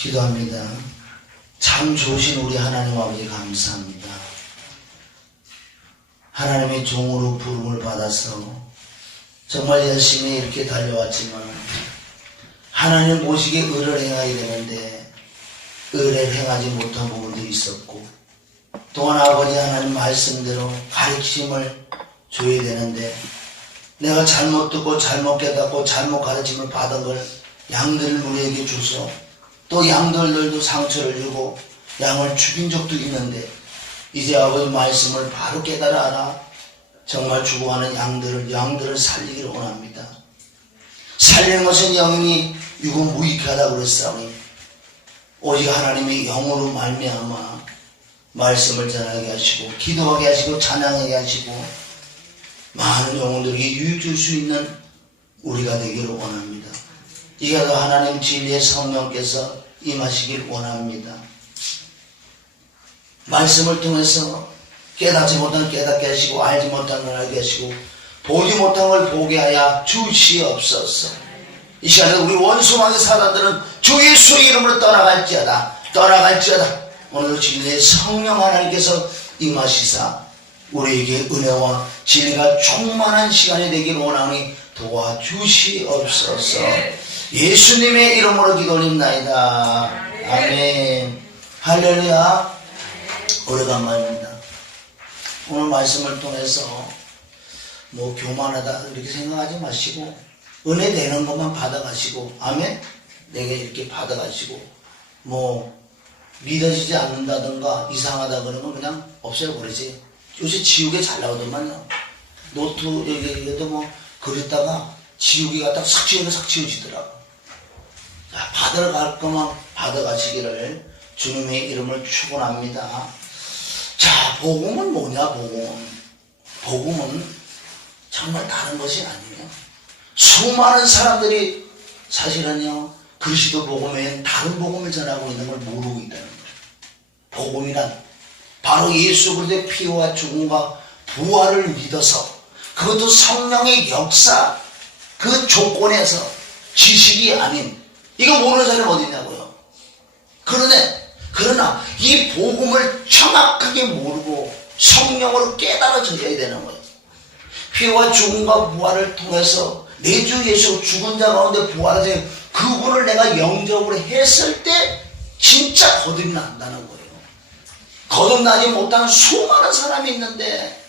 기도합니다. 참 좋으신 우리 하나님 아버지 감사합니다. 하나님의 종으로 부름을 받아서 정말 열심히 이렇게 달려왔지만 하나님 보시기에 의를 행하야 되는데 의를 행하지 못한 부분들이 있었고, 또한 아버지 하나님 말씀대로 가르침을 줘야 되는데 내가 잘못 듣고 잘못 깨닫고 잘못 가르침을 받은 걸 양들을 우리에게 줘서 또 양들도 상처를 주고 양을 죽인 적도 있는데, 이제 아버지 말씀을 바로 깨달아라. 정말 죽어가는 양들을 살리기를 원합니다. 살리는 것은 영이니 육은 무익하다고 그랬사오니 오직 하나님의 영으로 말미암아 말씀을 전하게 하시고 기도하게 하시고 찬양하게 하시고 많은 영혼들에게 유익 줄 수 있는 우리가 되기를 원합니다. 이제도 하나님 진리의 성령께서 임하시길 원합니다. 말씀을 통해서 깨닫지 못한 걸 깨닫게 하시고 알지 못한 걸 알게 하시고 보지 못한 걸 보게 하여 주시옵소서. 이 시간에 우리 원수마귀 사단들은 주 예수의 이름으로 떠나갈지어다. 오늘 진리의 성령 하나님께서 임하시사 우리에게 은혜와 진리가 충만한 시간이 되기를 원하니 도와주시옵소서. 예수님의 이름으로 기도드립나이다. 아멘. 할렐루야. 오래간만입니다. 오늘 말씀을 통해서 교만하다 이렇게 생각하지 마시고 은혜 되는 것만 받아가시고, 아멘. 내게 이렇게 받아가시고 믿어지지 않는다든가 이상하다 그러면 그냥 없애버리지. 요새 지우개 잘 나오더만요. 노트 여기에도 그랬다가 지우개가 딱 싹 지워지더라고. 받아갈 것만 받아가시기를 주님의 이름을 축원합니다. 자, 복음은 뭐냐? 복음은 정말 다른 것이 아니에요. 수많은 사람들이 사실은요 그리스도 복음 외엔 다른 복음을 전하고 있는 걸 모르고 있다는 거예요. 복음이란 바로 예수 그리스도의 피와 죽음과 부활을 믿어서, 그것도 성령의 역사 그 조건에서 지식이 아닌, 이거 모르는 사람이 어디 있냐고요. 그러나 이 복음을 정확하게 모르고 성령으로 깨달아져야 되는 거예요. 피와 죽음과 부활을 통해서 내 주 예수 죽은 자 가운데 부활하신 그분을 내가 영접을 했을 때 진짜 거듭이 난다는 거예요. 거듭나지 못한 수많은 사람이 있는데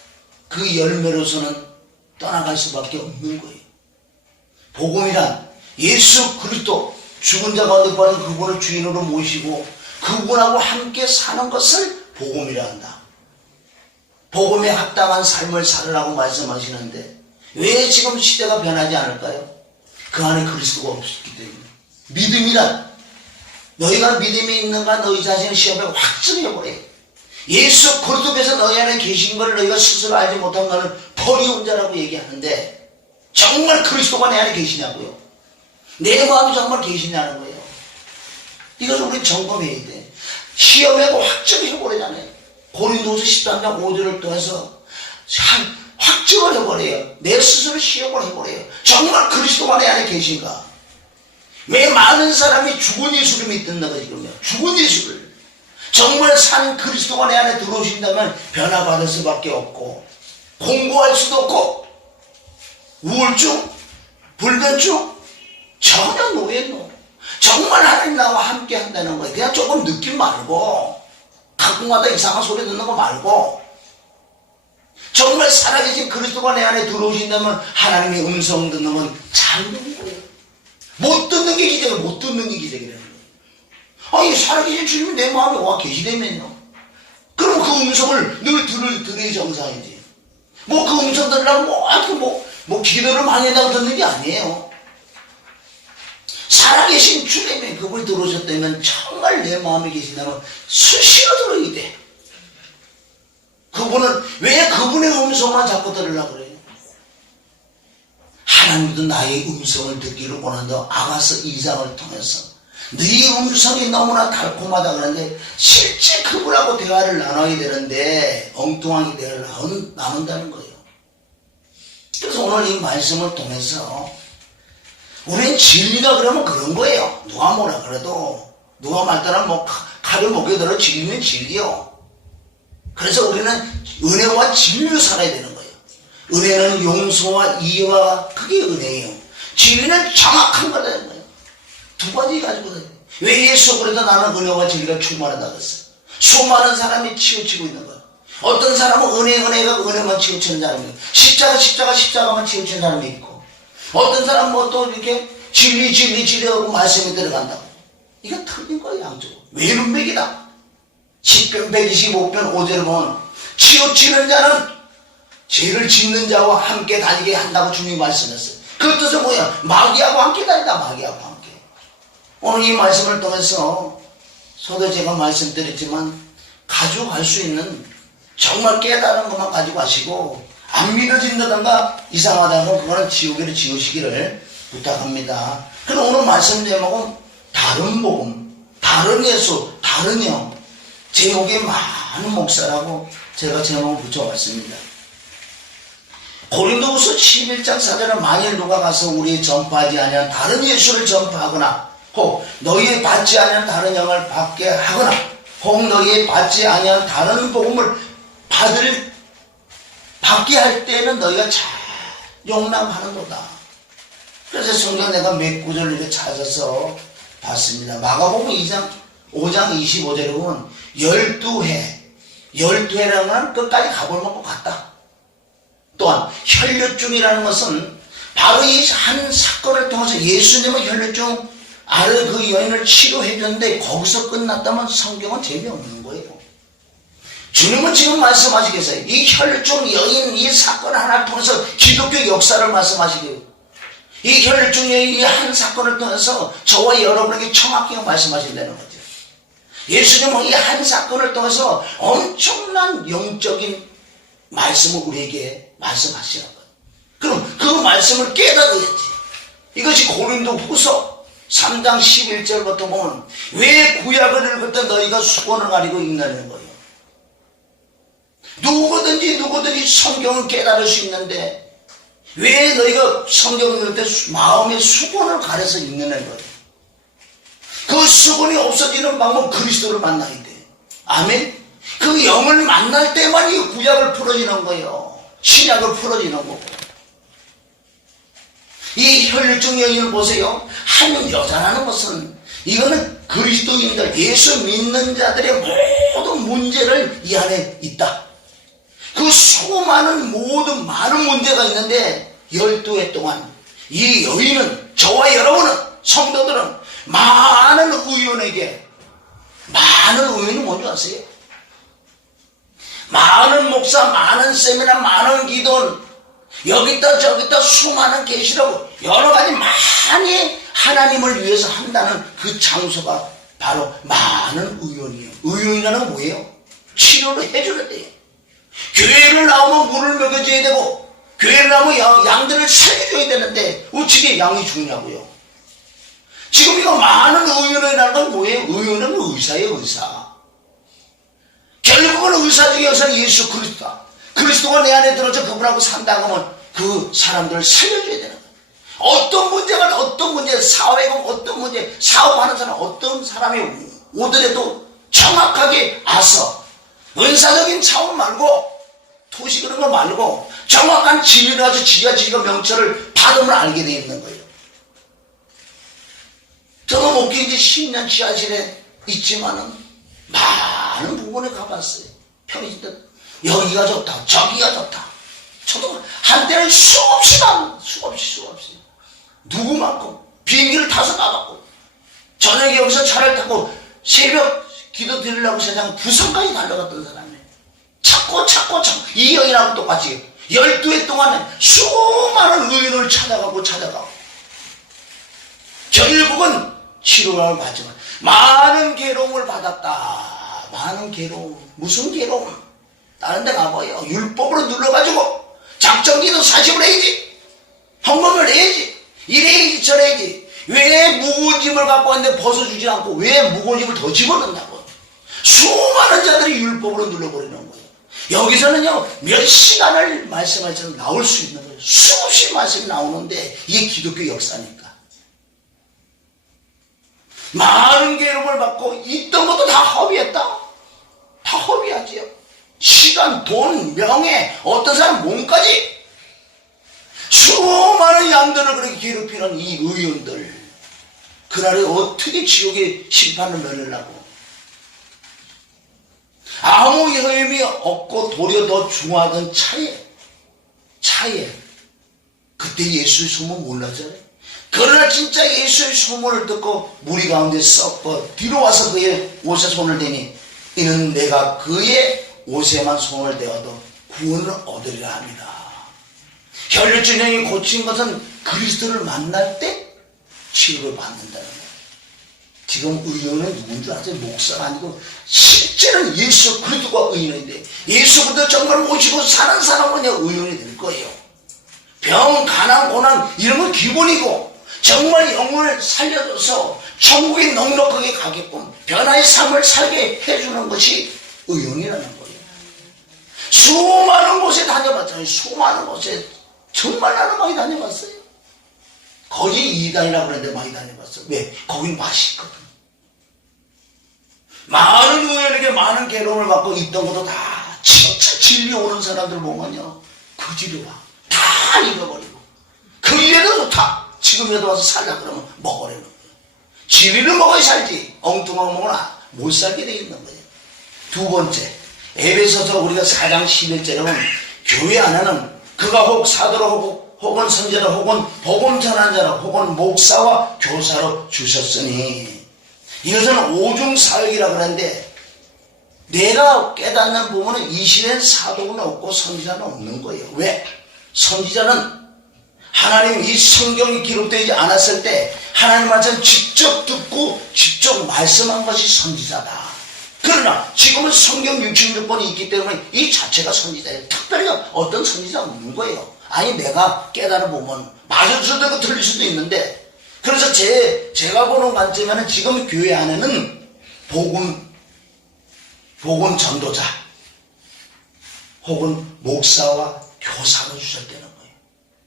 그 열매로서는 떠나갈 수밖에 없는 거예요. 복음이란 예수 그리스도 죽은 자 가운데 부활한 그분을 주인으로 모시고 그분하고 함께 사는 것을 복음이라 한다. 복음에 합당한 삶을 살으라고 말씀하시는데 왜 지금 시대가 변하지 않을까요? 그 안에 그리스도가 없었기 때문에. 믿음이란 너희가 믿음이 있는가 너희 자신의 시험에 확증해버려요. 예수 그리스도께서 너희 안에 계신 것을 너희가 스스로 알지 못한 것을 버리온 자라고 얘기하는데, 정말 그리스도가 내 안에 계시냐고요? 내 마음이 정말 계시냐는 거예요. 이것을 우리 점검해야 돼. 시험하고 확증해버리잖아요. 고린도서 13장 5절을 통해서 확증을 해버려요. 내 스스로 시험을 해버려요. 정말 그리스도가 내 안에 계신가? 왜 많은 사람이 죽은 예수를 믿는가 지금요? 죽은 예수를. 정말 산 그리스도가 내 안에 들어오신다면 변화받을 수밖에 없고, 공부할 수도 없고, 우울증, 불면증, 전혀 노예노. 정말 하나님 나와 함께 한다는 거예요. 그냥 조금 느낌 말고, 가끔마다 이상한 소리 듣는 거 말고, 정말 살아계신 그리스도가 내 안에 들어오신다면 하나님의 음성 듣는 건 잘 듣는 거예요. 못 듣는 게 기적이에요. 못 듣는 게 기적이라는 거예요. 아니, 살아계신 주님이 내 마음에 와 계시다면요. 그럼 그 음성을 늘 들으니 정상이지. 그 음성 들으려면 기도를 많이 한다고 듣는 게 아니에요. 살아계신 주님이 그분이 들어오셨다면 정말 내 마음에 계신다면 수시로 들어야 돼. 그분은 왜 그분의 음성만 자꾸 들으려고 그래요? 하나님도 나의 음성을 듣기를 원한다. 아가서 2장을 통해서 네 음성이 너무나 달콤하다 그러는데 실제 그분하고 대화를 나눠야 되는데 엉뚱하게 대화를 나눈다는 거예요. 그래서 오늘 이 말씀을 통해서 우리는 진리가 그러면 그런 거예요. 누가 뭐라 그래도 누가 말따라 뭐 칼을 목에 들어 진리는 진리요. 그래서 우리는 은혜와 진리로 살아야 되는 거예요. 은혜는 용서와 이해와 그게 은혜예요. 진리는 정확한 거라는 거예요. 두 가지 가지고 다녀요. 왜 예수 그래도 나는 은혜와 진리가 충만하다고 했어요. 수많은 사람이 치우치고 있는 거예요. 어떤 사람은 은혜가 은혜만 치우치는 사람이 있고 십자가만 치우치는 사람이 있고 어떤 사람은 뭐 또 이렇게 진리하고 말씀이 들어간다고. 이거 틀린 거예요. 양쪽으로. 외눈맥이다. 10편 125편 5절을 보면 치우치는 자는 죄를 짓는 자와 함께 다니게 한다고 주님이 말씀했어요. 그 뜻은 뭐야? 마귀하고 함께 다닌다. 마귀하고 함께. 오늘 이 말씀을 통해서 저도 제가 말씀드렸지만 가져갈 수 있는 정말 깨달은 것만 가지고 가시고 안 믿어진다던가 이상하다면 그거는 지우개를 지우시기를 부탁합니다. 그럼 오늘 말씀 제목은 다른 복음, 다른 예수, 다른 영, 제목에 많은 목사라고 제가 제목을 붙여봤습니다. 고린도후서 11장 4절은 만일 누가 가서 우리 전파하지 아니한 다른 예수를 전파하거나 혹 너희의 받지 아니한 다른 영을 받게 하거나 혹 너희의 받지 아니한 다른 복음을 받게 할 때는 너희가 잘 용납하는도다. 그래서 성경 내가 몇 구절을 이렇게 찾아서 봤습니다. 마가복음 5장 25절에 보면 12회라는 건 끝까지 가볼 만큼 같다. 또한 혈류증이라는 것은 바로 이 한 사건을 통해서 예수님은 혈류증 아래 그 여인을 치료해 줬는데 거기서 끝났다면 성경은 재미없는 거예요. 주님은 지금 말씀하시겠어요. 이 혈류증 여인 이 사건 하나를 통해서 기독교 역사를 말씀하시게요. 이 혈류증 여인이 한 사건을 통해서 저와 여러분에게 정확히 말씀하신다는 거죠. 예수님은 이 한 사건을 통해서 엄청난 영적인 말씀을 우리에게 말씀하시는 거예요. 그럼 그 말씀을 깨달아야지. 이것이 고린도후서 3장 11절부터 보면 왜 구약을 읽을 때 너희가 수건을 가리고 읽느냐는 거예요. 누구든지 성경을 깨달을 수 있는데 왜 너희가 성경을 읽을 때 마음의 수건을 가려서 읽느냐는 거예요. 그 수건이 없어지는 방법은 그리스도를 만나야 돼. 아멘. 그 영을 만날 때만 이 구약을 풀어지는 거예요. 신약을 풀어지는 거고. 이 혈류증 여인을 보세요. 한 여자라는 것은 이거는 그리스도인들, 예수 믿는 자들의 모든 문제를 이 안에 있다. 그 수많은 많은 문제가 있는데 12해 동안 이 여인은 저와 여러분은 성도들은 많은 의원에게 많은 의원은 뭔지 아세요? 많은 목사, 많은 세미나, 많은 기도원 여기다 저기다 수많은 계시라고 여러 가지 많이 하나님을 위해서 한다는 그 장소가 바로 많은 의원이에요. 의원이라는 건 뭐예요? 치료를 해줘야 돼요. 교회를 나오면 물을 먹여줘야 되고 교회를 나오면 양들을 살려줘야 되는데 어떻게 양이 죽냐고요. 지금 이거 많은 의원이라는 건 뭐예요? 의원은 의사예요. 의사. 결국은 의사 중에 의사는 예수 그리스도다. 그리스도가 내 안에 들어서 그분하고 산다고 하면 그 사람들을 살려줘야 되는 거예요. 어떤 문제가 어떤 문제, 사회가 어떤 문제, 사업하는 사람 어떤 사람이 오더라도 정확하게 아서 은사적인 차원 말고 토시 그런 거 말고 정확한 진리를 가지고 지가 명철을 받으면 알게 되어 있는 거예요. 저는 목회 이제 10년 지하실에 있지만은 많은 부분에 가봤어요. 편의점 여기가 좋다, 저기가 좋다. 저도 한때는 수없이 누구만큼 비행기를 타서 가봤고 저녁에 여기서 차를 타고 새벽 기도 드리려고 세상 부산까지 달려갔던 사람이에요. 찾고 이 여인하고 똑같이 12해 동안에 수많은 의인을 찾아가고 결국은 치료를 받지만 많은 괴로움을 받았다. 많은 괴로움. 무슨 괴로움? 다른 데 가봐요. 율법으로 눌러가지고 작정기도 40을 해야지. 헌금을 해야지. 이래야지 저래야지. 왜 무거운 짐을 갖고 왔는데 벗어주지 않고 왜 무거운 짐을 더 집어넣냐고. 수많은 자들이 율법으로 눌러버리는 거예요. 여기서는요 몇 시간을 말씀하시면 나올 수 있는 거예요. 수없이 말씀이 나오는데 이게 기독교 역사니까. 많은 괴로움을 받고 있던 것도 다 허비했다. 다 허비하지요. 시간, 돈, 명예, 어떤 사람 몸까지. 수많은 양들을 그렇게 괴롭히는 이 의원들, 그날에 어떻게 지옥의 심판을 면하려고. 아무 혐의 없고 도리어 더 중하던 차에 그때 예수의 소문 몰랐잖아요. 그러나 진짜 예수의 소문을 듣고 무리 가운데 썩고 뒤로 와서 그의 옷에 손을 대니 이는 내가 그의 옷에만 손을 대어도 구원을 얻으리라 합니다. 혈류증이 고친 것은 그리스도를 만날 때 치유를 받는다는 거예요. 지금 의원은 누군 줄 아세요? 목사가 아니고 실제는 예수 그리스도가 의원인데, 예수 그리스도 정말 모시고 사는 사람은 의원이 될 거예요. 병, 가난, 고난 이런 건 기본이고, 정말 영혼을 살려줘서 천국에 넉넉하게 가게끔 변화의 삶을 살게 해주는 것이 의원이라는 거예요. 수많은 곳에 다녀봤잖아요. 수많은 곳에 정말 나는 많이 다녀봤어요. 거기 이단이라고 그러는데 많이 다녀봤어요. 왜? 거긴 맛있거든. 많은 의원에게 많은 괴로움을 받고 있던 것도 다 진짜 진리 오는 사람들 보면요, 그 집에 와. 다 잃어버리고. 그 일에도 좋다. 지금이라도 와서 살라 그러면 먹으라는 거예요. 지리를 먹어야 살지. 엉뚱한 먹으나 못 살게 돼 있는 거예요. 두 번째, 에베소서 우리가 4장 11절에 보면 교회 안에는 그가 혹 사도로 혹은 선지자로 혹은 복음 전환자로 혹은 목사와 교사로 주셨으니, 이것은 오중사역이라고 하는데, 내가 깨닫는 부분은 이 시대엔 사도는 없고 선지자는 없는 거예요. 왜? 선지자는 하나님 이 성경이 기록되지 않았을 때 하나님 말씀 직접 듣고 직접 말씀한 것이 선지자다. 그러나 지금은 성경 66권이 있기 때문에 이 자체가 선지자예요. 특별히 어떤 선지자가 없는 거예요. 아니, 내가 깨달아 보면 맞을 수도 있고 틀릴 수도 있는데, 그래서 제가 보는 관점에는 지금 교회 안에는 복음 전도자 혹은 목사와 교사로 주셨다는 거예요.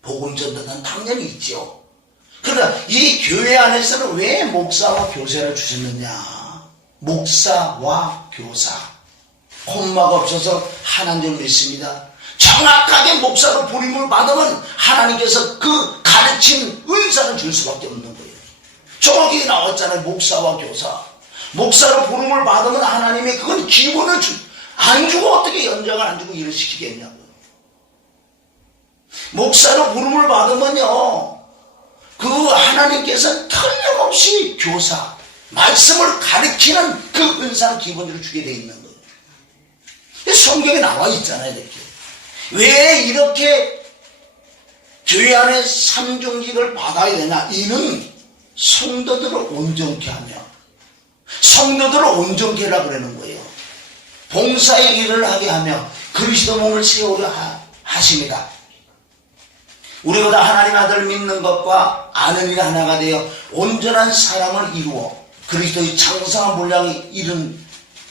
복음 전도자는 당연히 있죠. 그러나 이 교회 안에서는 왜 목사와 교사를 주셨느냐? 목사와 교사, 콤마가 없어서 하나님을 믿습니다. 정확하게 목사로 부름을 받으면 하나님께서 그 가르친 은사를 줄 수밖에 없는 거예요. 정확히 나왔잖아요. 목사와 교사. 목사로 부름을 받으면 하나님이 그건 기본을 안 주고 어떻게 연장을 안 주고 일을 시키겠냐고요. 목사로 부름을 받으면요, 그 하나님께서는 틀림없이 교사, 말씀을 가르치는 그 은사를 기본적으로 주게 돼 있는 거예요. 성경에 나와 있잖아요. 이렇게. 왜 이렇게 교회 안에 삼중직을 받아야 되냐? 이는 성도들을 온전케 하며, 성도들을 온전케 하라고 그러는 거예요. 봉사의 일을 하게 하며 그리스도 몸을 세우려 하십니다. 우리보다 하나님 아들 믿는 것과 아는 일 하나가 되어 온전한 사람을 이루어 그리스도의 창성한 분량이 이른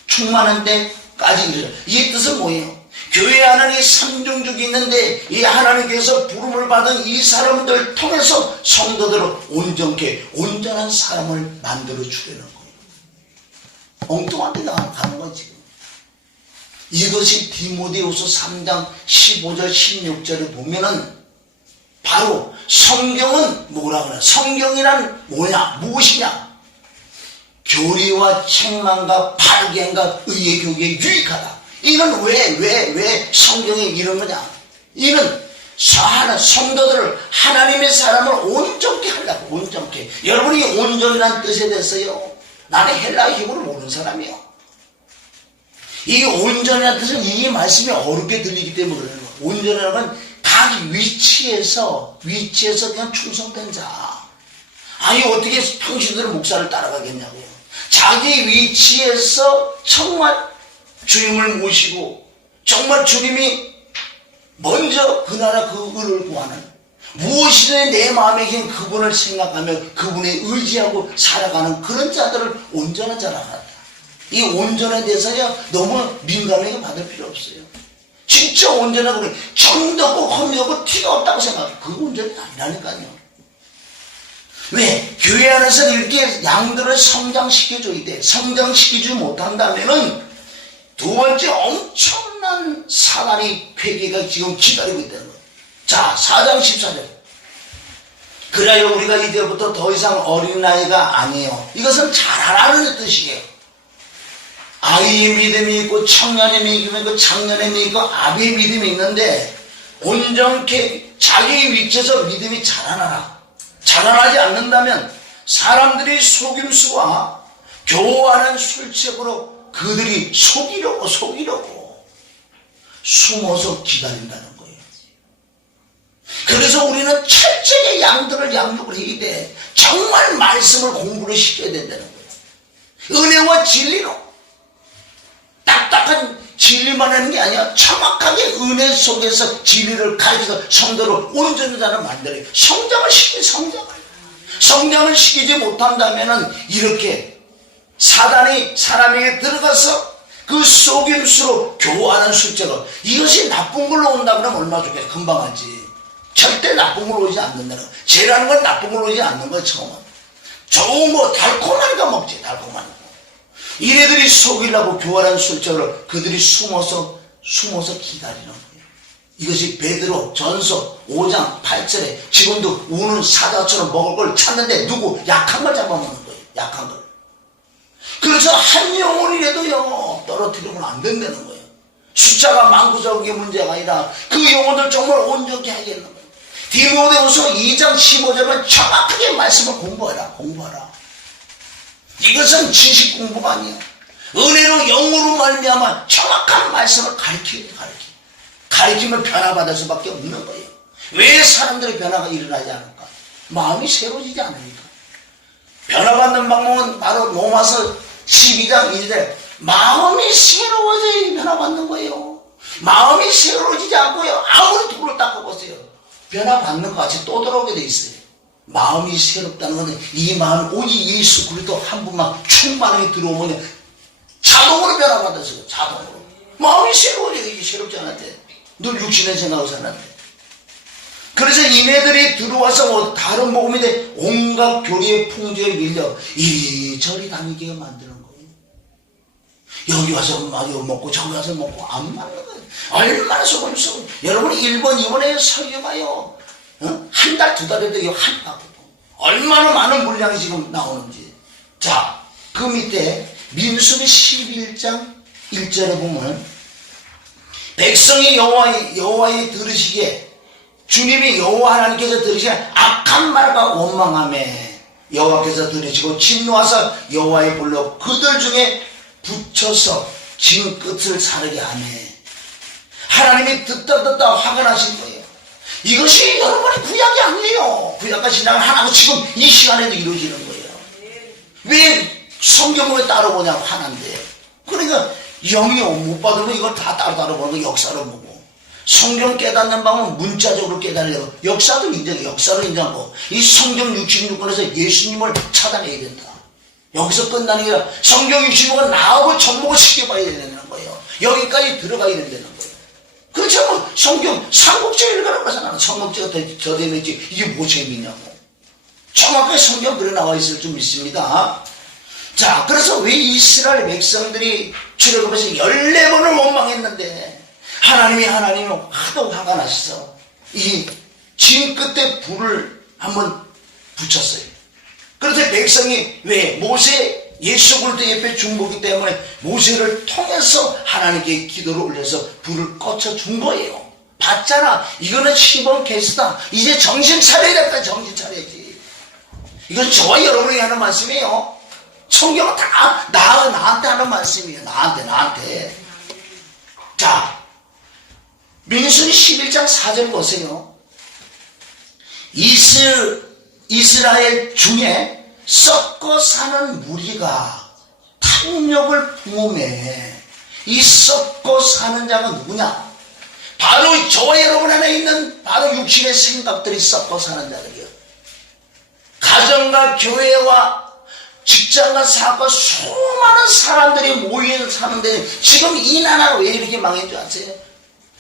충만한 데까지 이르러. 이 뜻은 뭐예요? 교회 안에 이 삼중직이 있는데 이 하나님께서 부름을 받은 이 사람들 통해서 성도들을 온전케, 온전한 사람을 만들어 주려는 거예요. 엉뚱한 데 가는 거지. 이것이 디모데후서 3장 15절 16절에 보면은 바로 성경은 뭐라 그래? 성경이란 뭐냐? 무엇이냐? 교리와 책망과 발견과 의의 교육에 유익하다. 이는 왜 성경에 이런 거냐? 이는 성도들을, 하나님의 사람을 온전케 하려고. 온전케. 여러분이 온전이라는 뜻에 대해서요, 나는 헬라어 히브리를 모르는 사람이에요. 이 온전이라는 뜻은 이 말씀이 어렵게 들리기 때문에 그러는 거예요. 온전이라는 건 각 위치에서 그냥 충성된 자. 아니, 어떻게 평신도를 목사를 따라가겠냐고요. 자기 위치에서 정말 주님을 모시고, 정말 주님이 먼저 그 나라 그 의를 구하는, 무엇이든 내 마음에 계신 그분을 생각하며 그분에 의지하고 살아가는 그런 자들을 온전한 자라고 한다. 이 온전에 대해서요, 너무 민감하게 받을 필요 없어요. 진짜 온전하고 정도 없고 험이 없고 티가 없다고 생각해요. 그거 온전이 아니라니까요. 왜? 교회 안에서 이렇게 양들을 성장시켜줘야 돼. 성장시키지 못한다면은 두 번째 엄청난 사단의 회개가 지금 기다리고 있다는 거예요. 자, 4장 14절. 그래야 우리가 이제부터 더 이상 어린아이가 아니에요. 이것은 자라라는 뜻이에요. 아이의 믿음이 있고 청년의 믿음이 있고 장년의 믿음이 있고 아비의 믿음이 있는데 온전케 자기 위치에서 믿음이 자라나라. 자라나지 않는다면 사람들이 속임수와 교환한 술책으로 그들이 속이려고 숨어서 기다린다는 거예요. 그래서 우리는 철저하게 양들을 양육을 해야 돼. 정말 말씀을 공부를 시켜야 된다는 거예요. 은혜와 진리로. 딱딱한 진리만 하는 게 아니라 정확하게 은혜 속에서 진리를 가르쳐서 성도를 온전히 자를 만들어요. 성장을 시키지 못한다면 이렇게 사단이 사람에게 들어가서 그 속임수로 교환하는 술책을, 이것이 나쁜 걸로 온다 그러면 얼마나 좋겠어. 금방 하지. 절대 나쁜 걸로 오지 않는다는 거. 죄라는 건 나쁜 걸로 오지 않는 거야. 처음은 좋은 거 달콤한 거 먹지. 달콤한 거. 이네들이 속이려고 교활한 술책을 그들이 숨어서 기다리는 거예요. 이것이 베드로 전서 5장 8절에 지금도 우는 사자처럼 먹을 걸 찾는데 누구? 약한 걸 잡아먹는 거예요. 약한 걸. 그래서 한 영혼이라도요 떨어뜨리면 안 된다는 거예요. 숫자가 많고 적은 게 문제가 아니라 그 영혼들 정말 온전히 하겠는 거예요. 디모데후서 2장 15절은 정확하게 말씀을 공부하라. 이것은 지식 공부가 아니에요. 은혜로 영으로 말미암아 정확한 말씀을 가르치면 변화받을 수밖에 없는 거예요. 왜 사람들의 변화가 일어나지 않을까? 마음이 새로워지지 않으니까. 변화받는 방법은 바로 로마서 12장 1절에 마음이 새로워져야 변화받는 거예요. 마음이 새로워지지 않고요 아무리 돌을 닦아보세요, 변화받는 것 같이 또 들어오게 돼 있어요. 마음이 새롭다는 것은 이 마음 오직 예수 그리스도 한 분만 충만하게 들어오면 자동으로 변화받았어요. 자동으로. 마음이 새로워져야지. 새롭지 않았대. 늘 육신의 생각으로 살았는데. 그래서 이네들이 들어와서 다른 복음인데 온갖 교리의 풍조에 밀려 이리저리 다니게 만드는 거예요. 여기 와서 먹고 저기 와서 먹고 안 맞는 거예요. 얼마나 속을 여러분 1번 2번에 설교가요 한 달, 두 달에도 이거 한 바구니. 얼마나 많은 물량이 지금 나오는지. 자, 그 밑에 민수기 11장 1절에 보면 백성이 여호와의 들으시기에 주님이 여호와 하나님께서 들으시기에 악한 말과 원망함에 여호와께서 들으시고 진노하사 여호와의 불로 그들 중에 붙여서 진 끝을 사르게 하네. 하나님이 듣다 화가 나신 거예요. 이것이 여러분의 구약이 아니에요. 구약과 신약은 하나고 지금 이 시간에도 이루어지는 거예요. 왜 성경을 따로 보냐고 하는데. 그러니까 영이 못 받으면 이걸 다 따로 보는 거 역사로 보고. 성경 깨닫는 방법은 문자적으로 깨달으려고 역사도 인정해. 역사로 인정하고 이 성경 66권에서 예수님을 찾아내야 된다. 여기서 끝나는 게 아니라 성경 66권 나하고 접목을 시켜봐야 되는 거예요. 여기까지 들어가야 된다는 거예요. 그렇죠. 성경 삼국지 읽으라고 해서 나는 삼국지가 더 재밌지 이게 뭐 재밌냐고. 정확하게 성경 그래 나와 있을 줄 믿습니다. 자, 그래서 왜 이스라엘 백성들이 출애굽에서 14번을 원망했는데 하나님이 하도 화가 나셔서 이 진 끝에 불을 한번 붙였어요. 그래서 백성이 왜 모세 예수 그리스도 옆에 중보기 때문에 모세를 통해서 하나님께 기도를 올려서 불을 꺼쳐준 거예요. 봤잖아. 이거는 시범 케이스다. 이제 정신 차려야 될까? 정신 차려야지. 이건 저와 여러분이 하는 말씀이에요. 성경은 다 나한테 하는 말씀이에요. 나한테. 자, 민수기 11장 4절 보세요. 이스라엘 중에 썩고 사는 무리가 탐욕을 품음에 이 썩고 사는 자가 누구냐? 바로 저와 여러분 안에 있는 바로 육신의 생각들이 썩고 사는 자들이요. 가정과 교회와 직장과 사업과 수많은 사람들이 모여서 사는데 지금 이 나라가 왜 이렇게 망한 줄 아세요?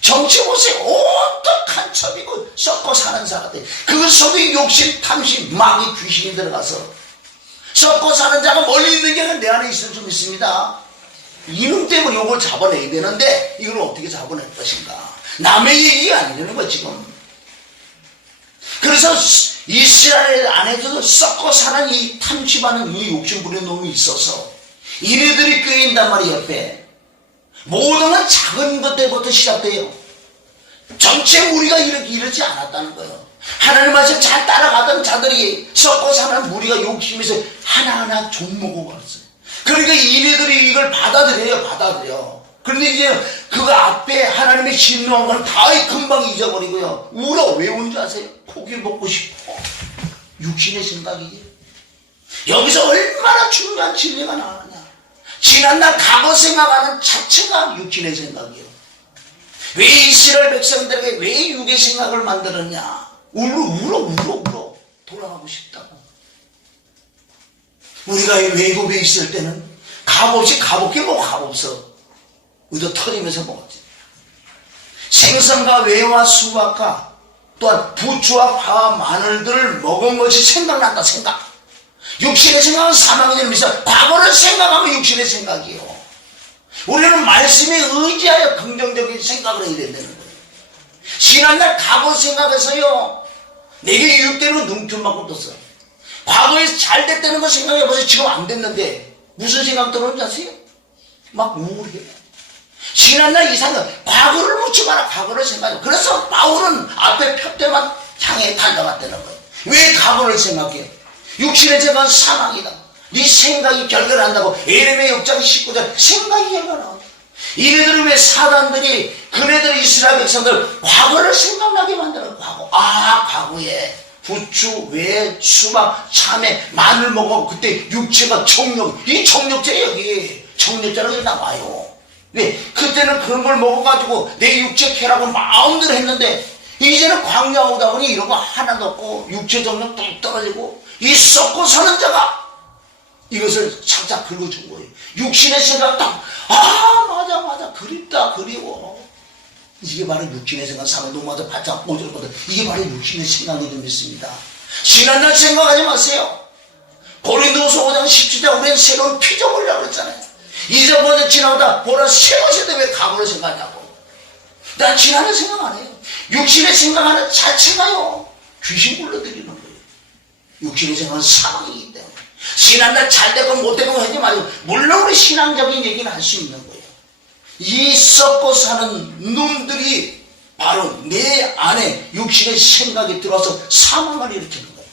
정치 보세요. 온통 간첩이고 썩고 사는 사람들. 그 속에 욕심, 탐심, 마귀, 귀신이 들어가서 썩고 사는 자가 멀리 있는 게 아니라 내 안에 있을 줄 믿습니다. 이놈 때문에 이걸 잡아내야 되는데 이걸 어떻게 잡아낼 것인가. 남의 얘기가 아니라는 거야 지금. 그래서 이스라엘 안에서도 썩고 사는 이 탐심하는 이 욕심부리는 놈이 있어서 이네들이 껴있단 말이에요. 옆에 모든 건 작은 것 때부터 시작돼요. 전체 무리가 이러지 않았다는 거예요. 하나님 말씀 잘 따라가던 자들이 썩고 사는 무리가 욕심에서 하나하나 종목을 걸었어요. 그러니까 이네들이 이걸 받아들여. 그런데 이제 그 앞에 하나님의 진노한 건 다 금방 잊어버리고요. 울어. 왜 우는 줄 아세요? 고기 먹고 싶어. 육신의 생각이지. 여기서 얼마나 중요한 진리가 나오냐. 지난날 과거 생각하는 자체가 육신의 생각이에요. 왜 이스라엘 백성들에게 왜 육의 생각을 만들었냐. 울어. 돌아가고 싶다고. 우리가 외국에 있을 때는 값없이 값없게 뭐 값없어. 의도 터지면서 먹었지. 생선과 외와 수박과 또한 부추와 파와 마늘들을 먹은 것이 생각난다. 생각. 육신의 생각은 사망이 되면서 과거를 생각하면 육신의 생각이에요. 우리는 말씀에 의지하여 긍정적인 생각을 해야 된다는 거예요. 지난날 과거 생각해서요 내게 유익되는 눈길만큼 떴어요. 과거에 잘 됐다는 거 생각해보세요. 지금 안 됐는데 무슨 생각 들어오는지 아세요? 막 우울해. 지난날 이상은 과거를 묻지 마라. 과거를 생각해. 그래서 바울은 앞에 푯대만 향해 달려갔다는 거예요. 왜 과거를 생각해? 육신의 생각은 사망이다. 네 생각이 결결한다고. 에레미야 6장 19절 생각이 결결하고. 이네들은 왜 사단들이 그네들 이스라엘 백성들 과거를 생각나게 만드는 과거. 과거에 부추, 외, 수박, 참외, 마늘 먹어. 그때 육체가 정력. 이 정력제 여기 정력자로 나와요. 왜? 그때는 그런 걸 먹어가지고 내 육체 쾌락을 마음대로 했는데 이제는 광야 오다 보니 이런 거 하나도 없고 육체 정력 뚝 떨어지고 이 썩고 사는 자가 이것을 살짝 긁어준 거예요. 육신의 생각 딱 맞아 그립다 그리워. 이게 바로 육신의 생각. 사면 노마저 바짝 꽂을거든. 이게 바로 육신의 생각이 좀 있습니다. 지난날 생각하지 마세요. 고린도후서 5장 17절 우리는 새로운 피조물이라고 그랬잖아요. 이전번에 지나오다 보라 새로운 세대 왜 과거를 생각하냐고. 난 지난날 생각 안 해요. 육신의 생각하는 자체가요 귀신 불러들이는 거예요. 육신의 생각은 사망이기 때문에 지난날 잘되고 못되고 하지 말고 물론 우리 신앙적인 얘기는 할 수 있는 거예요. 이 썩고 사는 놈들이 바로 내 안에 육신의 생각이 들어와서 사망을 일으키는 거예요.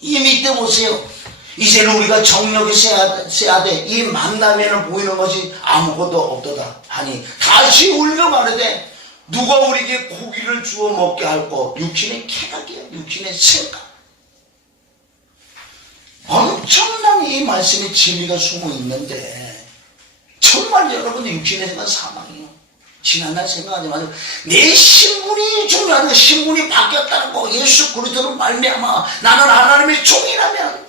이 밑에 보세요. 이제는 우리가 정력이 세야 돼. 이 만남에는 보이는 것이 아무것도 없도다 하니 다시 울며 말하되 누가 우리에게 고기를 주워 먹게 할꼬. 육신의 쾌락이야. 육신의 생각. 엄청난 이 말씀에 진리가 숨어 있는데 정말 여러분들 육신의 생각 사망이에요. 지난날 생각하지 마세요. 내 신분이 중요한 거. 신분이 바뀌었다는 거. 예수 그리스도로 말미암아 나는 하나님의 종이라면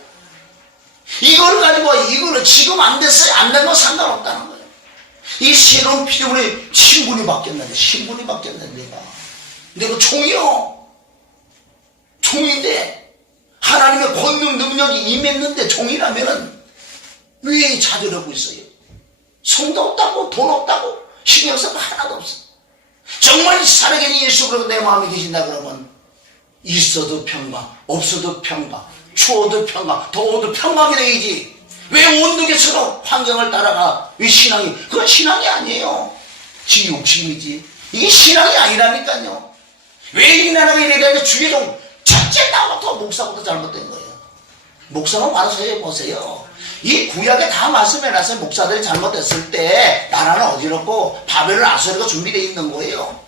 이걸 가지고 이거는 지금 안 됐어요. 안 된 거 상관없다는 거예요. 이 새로운 피조물의 신분이 바뀌었는데 내가 종이요. 종인데 하나님의 권능 능력이 임했는데 종이라면은 왜 좌절하고 있어요? 성도 없다고 돈 없다고 신경 쓸 거 하나도 없어. 정말 살아계신 예수 그리스도 내 마음에 계신다 그러면 있어도 평강 없어도 평강 추워도 평강 더워도 평강이 되지. 왜 온도계처럼 환경을 따라가? 왜 신앙이? 그건 신앙이 아니에요. 지 욕심이지. 이게 신앙이 아니라니까요. 왜 이 나라가 이래야 주의 종 첫째 나부터 목사부터 잘못된 거예요. 목사만 알아서 해보세요. 이 구약에 다 말씀해놨어요. 목사들이 잘못했을 때 나라는 어지럽고 바벨론 아수르가 준비되어 있는 거예요.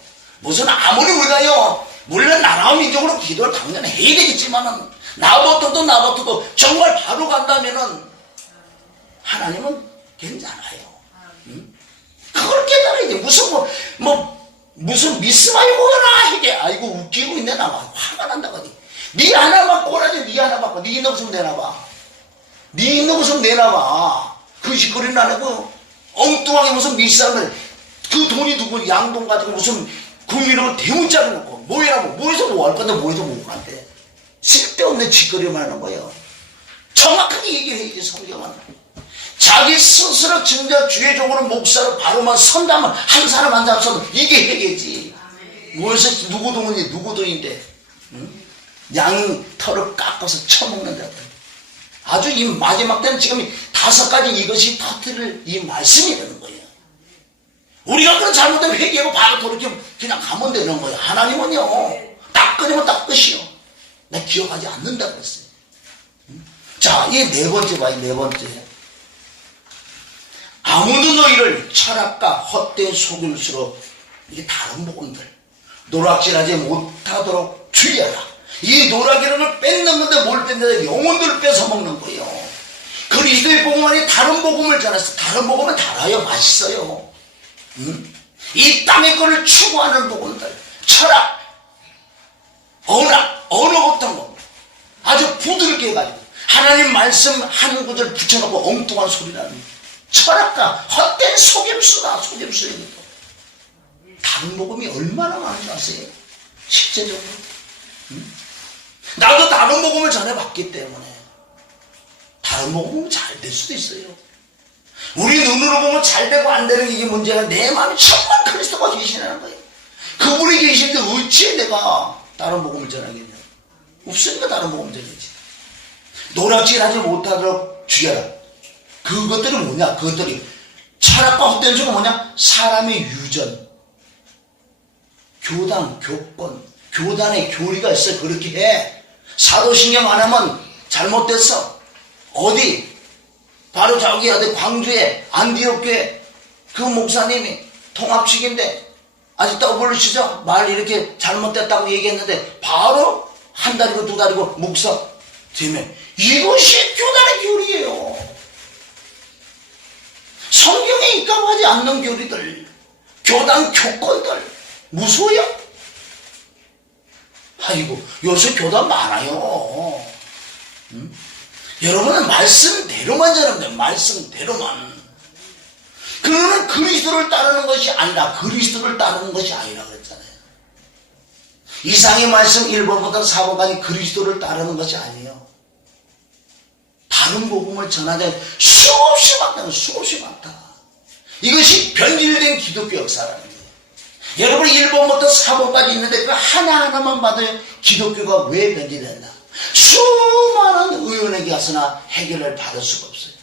무슨 아무리 우리가요 물론 나라와 민족으로 기도를 당연히 해야 되겠지만은 나부터도 정말 바로 간다면은 하나님은 괜찮아요. 응? 그걸 깨달아야지. 무슨 미스마이 뭐나 이게 아이고 웃기고 있네. 나 화가 난다거니. 네 하나만 꼬라지. 네 하나 받고 네 있는 것좀 내놔봐. 네 있는 것좀 내놔봐. 그 짓거리는 안 하고 엉뚱하게 무슨 미스함을 그 돈이 누구 양돈 가지고 무슨 국민으로 대문자를 놓고 뭐해라고 뭐해서 뭐 할 건데 뭐해서 뭐 한대. 쓸데없는 짓거리만 하는 거예요. 정확하게 얘기해야지 성경은. 자기 스스로 진짜 주의적으로 목사로 바로만 선다면 한 사람 한 사람 선 이게 해야지. 무엇을 누구 돈인데 누구 돈인데 응? 양 털을 깎아서 처먹는다. 아주 이 마지막 때는 지금 5가지 이것이 터뜨릴 이 말씀이 되는 거예요. 우리가 그런 잘못된 회개하고 바로 돌이키면 그냥 가면 되는 거예요. 하나님은요 딱 끊으면 딱 끝이요. 나 기억하지 않는다 그랬어요. 자, 이 네 번째 봐요. 네 번째. 아무도 너희를 철학과 헛된 속임수로 이게 다른 복음들 노락질하지 못하도록 주의하라. 이 노락이라는 뺏는데 뭘 뺏는데 영혼들을 뺏어먹는 거예요. 그리스도의 복음 안에 다른 복음을 전했어. 다른 복음은 달아요. 맛있어요. 이 땅의 거를 추구하는 복음들 철학 어느 어떤 거 아주 부드럽게 해가지고 하나님 말씀 한 구절 붙여놓고 엉뚱한 소리 나는 철학과 헛된 속임수다. 속임수입니다. 다른 복음이 얼마나 많은지 아세요? 실제적으로 나도 다른 복음을 전해봤기 때문에 다른 복음은 잘 될 수도 있어요. 우리 눈으로 보면 잘 되고 안 되는 게 이게 문제가 내 마음에 정말 그리스도가 계시라는 거예요. 그분이 계시는데 어찌 내가 다른 복음을 전하겠냐. 없으니까 다른 복음을 전하지. 노락질하지 못하도록 주의하라. 그것들이 뭐냐. 그것들이 철학과 헛된 속은 뭐냐. 사람의 유전 교단, 교권 교단의 교리가 있어. 그렇게 해. 사도신경 안 하면 잘못됐어. 어디 바로 저기 어디 광주에 안디옥교회 그 목사님이 통합식인데 아직 떠올리시죠? 말 이렇게 잘못됐다고 얘기했는데 바로 한 달이고 두 달이고 목사 되면 이것이 교단의 교리예요. 성경에 입각하지 않는 교리들 교단 교권들 무서워요? 아이고 요새 교단 많아요. 여러분은 말씀대로만 전하면 돼요. 말씀대로만. 그러면 그리스도를 따르는 것이 아니라 그리스도를 따르는 것이 아니라 그랬잖아요. 이상의 말씀 1번부터 4번까지 그리스도를 따르는 것이 아니에요. 다른 복음을 전하자 수없이 많다. 수없이 많다. 이것이 변질된 기독교 역사라는 거예요. 여러분 1번부터 4번까지 있는데 그 하나하나만 봐도요. 기독교가 왜 변질됐나. 수많은 의원에게 가서나 해결을 받을 수가 없어요.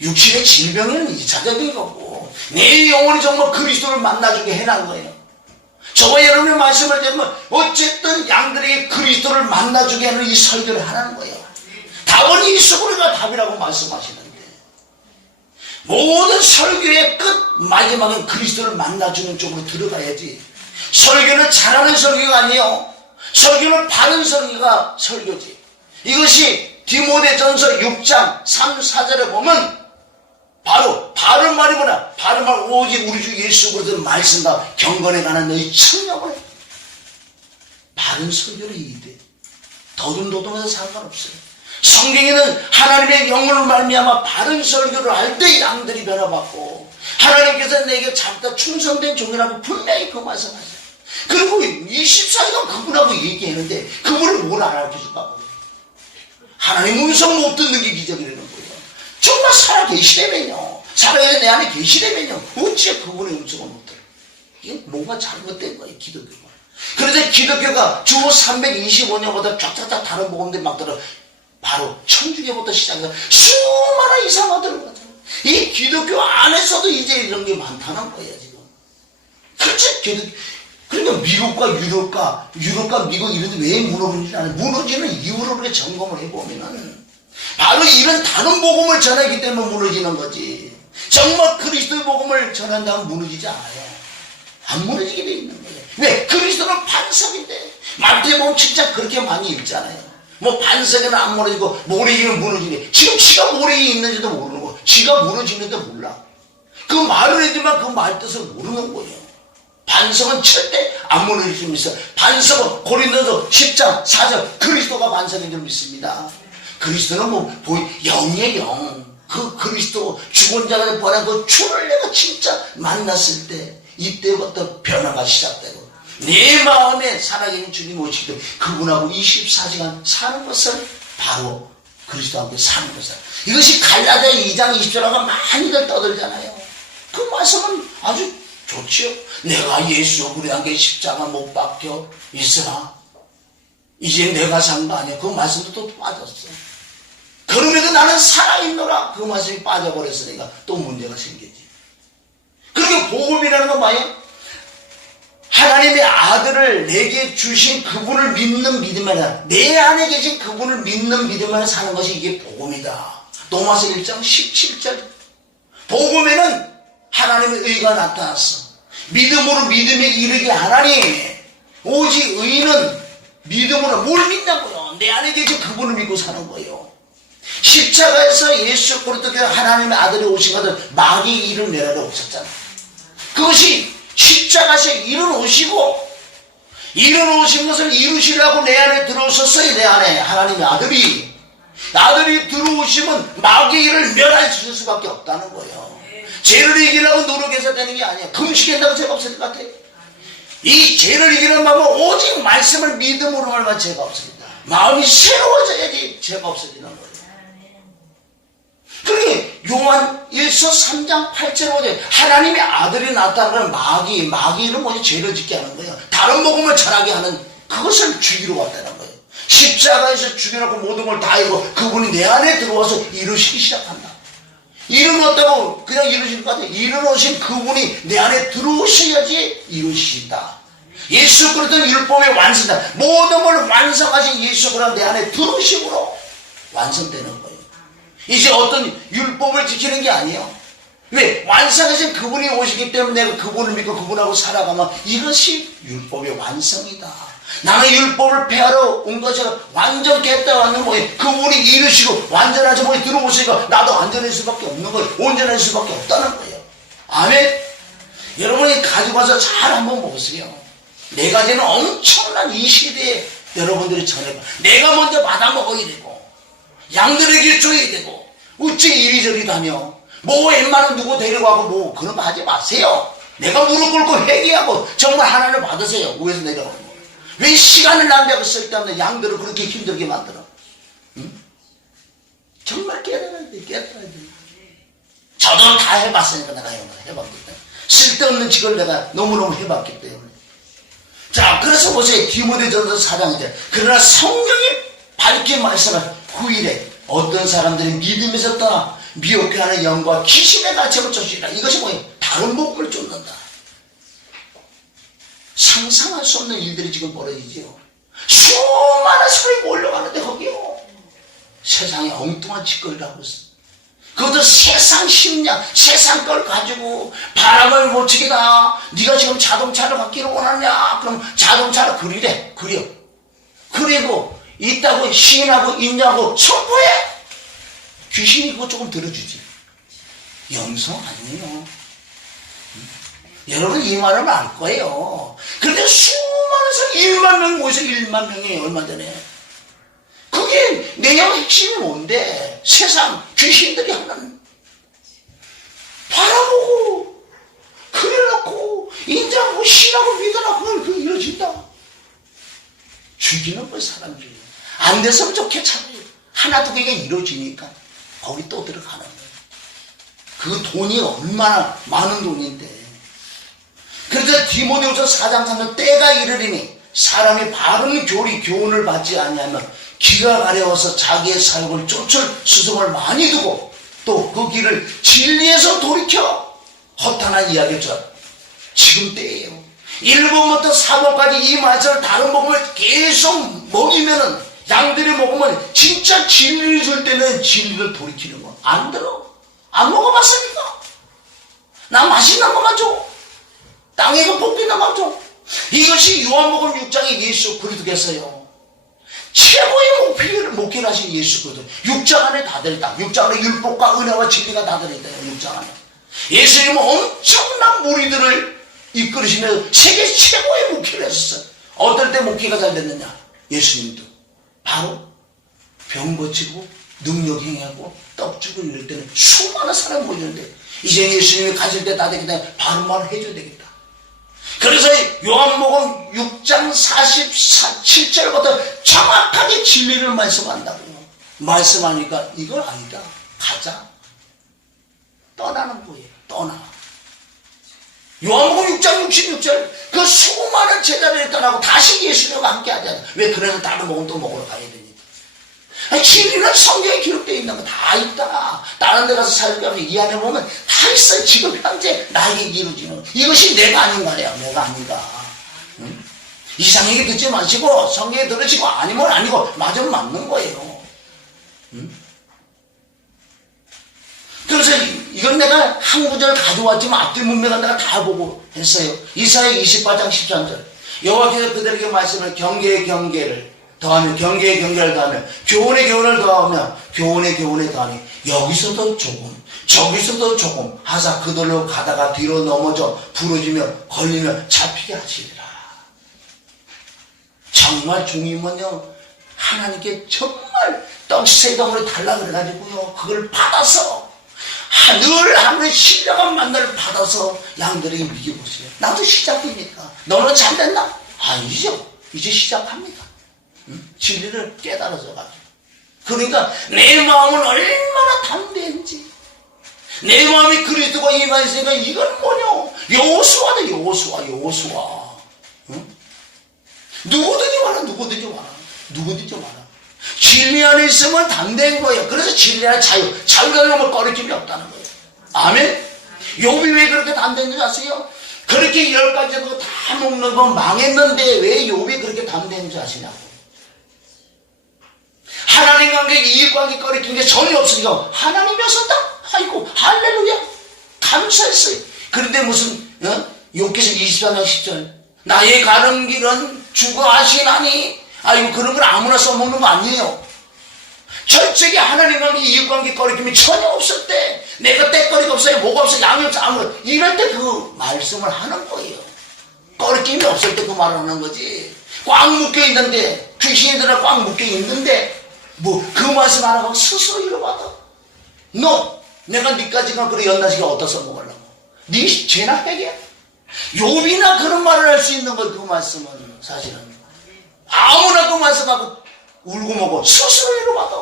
육신의 질병은 2차적인 거고 내 영혼이 정말 그리스도를 만나주게 해놓은 거예요. 저와 여러분의 말씀을 들으면 어쨌든 양들에게 그리스도를 만나주게 하는 이 설교를 하라는 거예요. 답은 예수가 답이라고 말씀하시는데 모든 설교의 끝 마지막엔 그리스도를 만나주는 쪽으로 들어가야지. 설교를 잘하는 설교가 아니에요. 설교는 바른 설교가 설교지. 이것이 디모데전서 6장 3, 4절에 보면 바로 바른 말이 뭐냐. 바른 말 오직 우리 주 예수 그리스도의 말씀과 경건에 관한 너희 청력을 바른 설교를 해야 돼. 더듬더듬해서 상관없어요. 성경에는 하나님의 영혼을 말미암아 바른 설교를 할 때 양들이 변화받고 하나님께서 내게 잡다 충성된 종이라고 분명히 그 말씀하세요. 그리고 24시간 그분하고 얘기했는데 그분을 뭘 알아주실까? 하나님 음성 못 듣는 게 기적이라는 거예요. 정말 살아계시려면요. 살아야 내 안에 계시려면요. 어찌 그분의 음성을 못 들어? 이게 뭔가 잘못된 거예요. 기독교가. 그래서 기독교가 주 325년보다 쫙쫙쫙 다른 복음들 막 들어 바로 천주교부터 시작해서 수많은 이상화들을 가잖아요. 이 기독교 안에서도 이제 이런 게 많다는 거예요. 지금. 그렇지. 기독교. 그러니까 유럽과 미국 이런데 왜 무너지는지 알아요. 무너지는 이유를 우리가 점검을 해보면은 바로 이런 다른 복음을 전하기 때문에 무너지는 거지. 정말 그리스도의 복음을 전한다면 무너지지 않아요. 안 무너지게 돼 있는 거예요. 왜? 그리스도는 반석인데 마태복음 7장 그렇게 많이 읽잖아요. 뭐 반석에는 안 무너지고 모래이면 무너지네. 지금 지가 모래에 있는지도 모르는 거예요. 지가 무너지는데 몰라. 그 말을 해지만 그 말 뜻을 모르는 거예요. 반석은 절대 안 무너질 줄 믿어요. 반석은 고린도서 10장 4절 그리스도가 반석인 줄 믿습니다. 그리스도는 뭐 영이에요. 영. 그 그리스도 죽은 자가 보낸 그 주를 내가 진짜 만났을 때 이때부터 변화가 시작되고 내 마음에 살아계신 주님 오시기 때문에 그분하고 24시간 사는 것을 바로 그리스도와 함께 사는 것을, 이것이 갈라디아 2장 20절하고 많이들 떠들잖아요. 그 말씀은 아주 좋지요. 내가 예수 그리스도와 함께 십자가 못 박혀 있으나 이제 내가 산 거 아니야. 그 말씀도 또 빠졌어. 그럼에도 나는 살아있노라. 그 말씀이 빠져버렸으니까 또 문제가 생기지. 그렇게 복음이라는 건 뭐예요? 하나님의 아들을 내게 주신 그분을 믿는 믿음 안에, 내 안에 계신 그분을 믿는 믿음 안에 사는 것이 이게 복음이다. 로마서 1장 17절. 복음에는 하나님의 의가 나타났어. 믿음으로 믿음에 이르게 하나니 오직 의는 믿음으로 뭘 믿냐고요? 내 안에 계신 그분을 믿고 사는 거예요. 십자가에서 예수 그리스도께서 하나님의 아들이 오신 것은 마귀의 일을 내라고 오셨잖아. 그것이 십자가에서 일어오시고 일어오신 것을 이루시라고 내 안에 들어오셨어요. 내 안에 하나님의 아들이 들어오시면 마귀의 일을 멸할 수밖에 없다는 거예요. 죄를 이기려고 노력해서 되는 게 아니야. 금식한다고 죄가 없을 것 같아요. 이 죄를 이기는 방법은 오직 말씀을 믿음으로만 죄가 없습니다. 마음이 새로워져야지 죄가 없어지는 거예요. 그러니 요한 1서 3장 8절 5절 하나님의 아들이 나타나는 마귀는 뭐지? 죄를 짓게 하는 거예요. 다른 복음을 전하게 하는 그것을 죽이러 왔다는 거예요. 십자가에서 죽여놓고 모든 걸 다 이루고 그분이 내 안에 들어와서 이루시기 시작한다. 일어났다고 그냥 이루시는 것 같아요. 일어나신 그분이 내 안에 들어오셔야지 이루신다. 예수 그리스도는 율법의 완성이다. 모든 걸 완성하신 예수 그리스도 내 안에 들어오심으로 완성되는 거예요. 이제 어떤 율법을 지키는 게 아니에요. 왜? 완성하신 그분이 오시기 때문에 내가 그분을 믿고 그분하고 살아가면 이것이 율법의 완성이다. 나는 율법을 폐하러 온 것이 완전겠다 하는 거예요. 그분이 이루시고 완전하신 분이 들어오시니까 나도 완전할 수밖에 없는 거예요. 온전할 수밖에 없다는 거예요. 아멘. 여러분이 가지고 와서 잘 한번 보세요. 네 가지는 엄청난 이 시대에 여러분들이 전해봐. 내가 먼저 받아 먹어야 되고 양들에게 줘야 되고 어찌 이리저리 다녀. 뭐 웬만한 누구 데려가고 뭐 그런 거 하지 마세요. 내가 무릎 꿇고 회개하고 정말 하나님을 받으세요. 위에서 내려오는 거. 왜 시간을 낭비하고 쓸데없는 양들을 그렇게 힘들게 만들어? 응? 정말 깨달아야 돼. 저도 다 해봤으니까 내가 이런 거 해봤기 때문에. 쓸데없는 직을 내가 너무너무 해봤기 때문에. 자, 그래서 보세요. 디모데전서 4장이죠. 그러나 성령이 밝게 말씀한 후일에 어떤 사람들이 믿음에서 떠나 미혹하는 영과 귀신의 가책을 쫓으리라. 이것이 뭐예요? 다른 복음을 쫓는다. 상상할 수 없는 일들이 지금 벌어지죠. 수많은 사람이 몰려가는데 거기요. 세상에 엉뚱한 짓거리를 하고 있어. 그것도 세상 심리학, 세상 걸 가지고 바람을 못 치기다. 네가 지금 자동차를 갖기를 원하냐? 그럼 자동차를 그리래. 그리고 있다고 시인하고 있냐고 선포해. 귀신이 그거 조금 들어주지. 영성 아니에요. 여러분 이 말을 알 거예요. 그런데 수많은 사람 1만 명 모여서 1만 명이에요. 얼마 전에. 그게 내용 핵심이 뭔데? 세상 귀신들이 하는 바라보고 그려놓고 인정하고 신하고 믿어놓고 그게 이루어진다. 죽이는 거예요. 사람들이. 안 됐으면 좋게 차라리 하나 두 개가 이루어지니까 거기 또 들어가는 거예요. 그 돈이 얼마나 많은 돈인데. 그래서 디모데후서 4장 3절 때가 이르리니 사람이 바른 교훈을 받지 아니하면 기가 가려워서 자기의 사욕을 쫓을 수송을 많이 두고 또 그 길을 진리에서 돌이켜 허탄한 이야기를 줘. 지금 때예요. 1번부터 4번까지 이 말씀을 다른 복음을 계속 먹이면은 양들이 먹으면 진짜 진리를 줄 때는 진리를 돌이키는 거. 안 들어. 안 먹어봤으니까. 나 맛있는 것만 줘. 땅에 그 뽑기나 맞죠? 이것이 요한복음 6장에 예수 그리스도께서요 최고의 목회를 하신 예수 그리스도 6장 안에 다 들었다. 6장 안에 율법과 은혜와 진리가 다 들어있다. 6장 안에 예수님은 엄청난 무리들을 이끌으시면서 세계 최고의 목회를 했었어요. 어떨 때 목회가 잘 됐느냐? 예수님도 바로 병 고치고 능력 행하고 떡 주고 이럴 때는 수많은 사람이 모이는데 이제 예수님이 가실 때 다 되기 때문에 바로 말을 해줘야 되겠다. 그래서 요한복음 6장 47절부터 정확하게 진리를 말씀한다고요. 말씀하니까 이건 아니다. 가자. 떠나는 거예요. 떠나. 요한복음 6장 66절 그 수많은 제자들이 떠나고 다시 예수님과 함께 하자. 왜? 그래서 다른 복음 또 먹으러 가야 되니까. 아니, 진리는 성경에 기록되어 있는 거 다 있다. 다른 데 가서 살펴보면 이 안에 보면 다 있어요. 지금 현재 나에게 이루어지는 이것이 내가 아닌가요. 내가 아닌가. 응? 이상 얘기 듣지 마시고 성경에 들으시고 아니면 아니고 맞으면 맞는 거예요. 응? 그래서 이건 내가 한 구절 가져왔지만 앞뒤 문맥은 내가 다 보고 했어요. 이사야 28장 13절 여호와께서 그들에게 말씀을 경계의 경계를 더하며 경계의 경계를 더하며 교훈의 교훈을 더하며 교훈의 교훈을 더하니 여기서도 조금 저기서도 조금 하사 그들로 가다가 뒤로 넘어져 부러지며 걸리며 잡히게 하시리라. 정말 주님은요 하나님께 정말 떡세덩으로 달라 그래가지고요 그걸 받아서 늘 하늘의 신령한 만나를 받아서 양들에게 믿어보세요. 나도 시작입니까? 너는 잘됐나? 아니죠. 이제 시작합니다. 진리를 깨달아서 가지고. 그러니까 내 마음은 얼마나 담대한지 내 마음이 그리스도가 임하였으니까 이건 뭐냐? 여호수아다. 여호수아. 응? 누구든지 와라. 누구든지 와라. 진리 안에 있으면 담대한 거예요. 그래서 진리 안에 자유가 너무 꺼리낌이 없다는 거예요. 아멘. 욥이 왜 그렇게 담대했는지 아세요? 그렇게 10가지도 다 먹는 건 망했는데 왜 욥이 그렇게 담대했는지 아시냐고. 하나님 관계, 이익 관계 꺼리킨 게 전혀 없으니까 하나님이었었다. 아이고 할렐루야 감사했어요. 그런데 무슨 욥기서 24장 10절 나의 가는 길은 주가 아시나니 아이고 그런 걸 아무나 써먹는 거 아니에요. 철저하게 하나님 관계, 이익 관계 꺼리킴이 전혀 없을 때 내가 때거리가 없어요. 뭐가 없어요. 양이 없어요. 아무런 이럴 때 그 말씀을 하는 거예요. 꺼리낌이 없을 때 그 말을 하는 거지. 꽉 묶여 있는데 귀신이 들어 꽉 묶여 있는데 뭐 그 말씀 안 하고 스스로 잃어받아. 내가 니까지가 그래 연나시가 어디다 써먹으려고. 니 죄나 해게. 욥이나 그런 말을 할 수 있는 걸 그 말씀은 사실은 아무나 그 말씀하고 울고 먹고 스스로 잃어받아.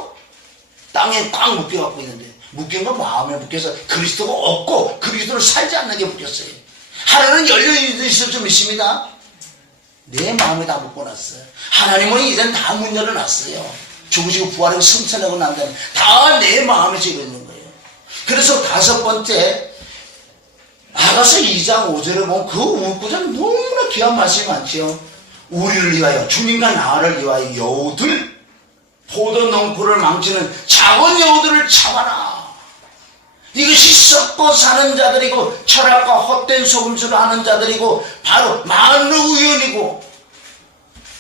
땅에 꽉 묶여갖고 있는데 묶인 건 마음에 묶여서 그리스도가 없고 그리스도를 살지 않는 게 묶였어요. 하나는 열려있을 줄 믿습니다. 내 마음에 다 묶어놨어요. 하나님은 이제는 다 문 열어놨어요. 죽으시고 부활하고 승천하고 난 다음에 다 내 마음에 지고 있는 거예요. 그래서 5번째 아가서 2장 5절에 보면 그 우구절 너무나 귀한 말씀이 많죠. 우리를 위하여 주님과 나를 위하여 여우들 포도 넝쿨을 망치는 작은 여우들을 잡아라. 이것이 썩고 사는 자들이고 철학과 헛된 속임수를 하는 자들이고 바로 만우의원이고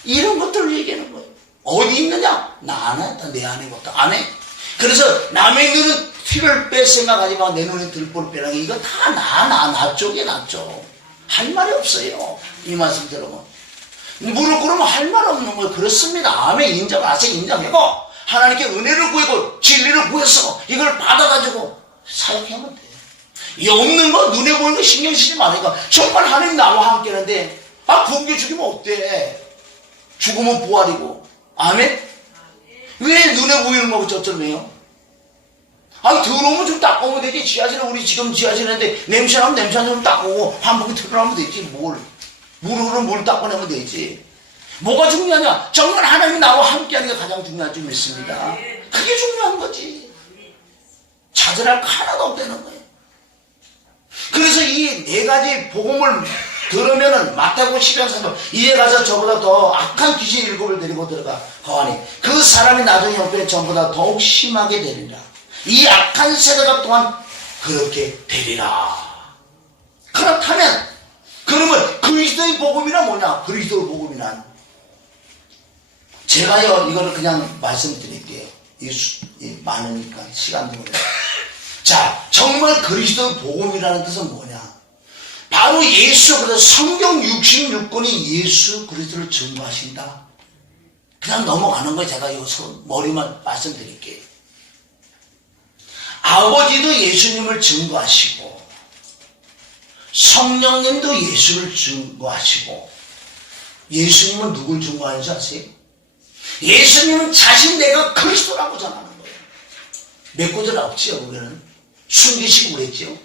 이런 것들을 얘기하는 거예요. 어디 있느냐? 나 안에 있다. 내 안에 있다. 안에. 그래서 남의 눈은 티를 뺄 생각하지 마. 내 눈에 들보를 빼라는 게 이거 다 나 쪽에 낫죠. 할 말이 없어요. 이 말씀 들으면. 무릎 꿇으면 할 말 없는 거예요. 그렇습니다. 아멘. 인정하세요. 인정하고 하나님께 은혜를 구하고 진리를 구해서 이걸 받아가지고 사역하면 돼요. 이 없는 거 눈에 보이는 거 신경 쓰지 말으니까 정말 하나님 나와 함께 하는데 굶겨 죽이면 어때? 죽으면 부활이고. 아멘? 왜 눈에 보이는 거고 저점이에요? 더러우면 좀 닦아오면 되지. 지하실에 우리 지금 지하실인데 냄새나면 냄새 좀 닦고 환복이 틀어나면 되지. 물으로 물 닦아내면 되지. 뭐가 중요하냐? 정말 하나님이 나와 함께하는 게 가장 중요한 줄 믿습니다. 그게 중요한 거지. 찾으랄 거 하나도 없다는 거예요. 그래서 이 4가지 복음을 들으면은 마태복음 10장 3절 이에 가서 저보다 더 악한 귀신 7을 데리고 들어가 거하니 그 사람이 나중에 형편에 전보다 더욱 심하게 되리라. 이 악한 세대가 또한 그렇게 되리라. 그렇다면 그러면 그리스도의 복음이란 뭐냐? 그리스도의 복음이란 제가요 이거를 그냥 말씀드릴게요. 많으니까 시간도 그래요. 자, 정말 그리스도의 복음이라는 뜻은 뭐냐? 바로 예수 그리스도. 성경 66권이 예수 그리스도를 증거하신다. 그냥 넘어가는 거예요. 제가 여기서 머리만 말씀드릴게요. 아버지도 예수님을 증거하시고 성령님도 예수를 증거하시고 예수님은 누굴 증거하는지 아세요? 예수님은 자신 내가 그리스도라고 전하는 거예요. 몇 구절 없지요. 그거는 숨기시고 그랬죠.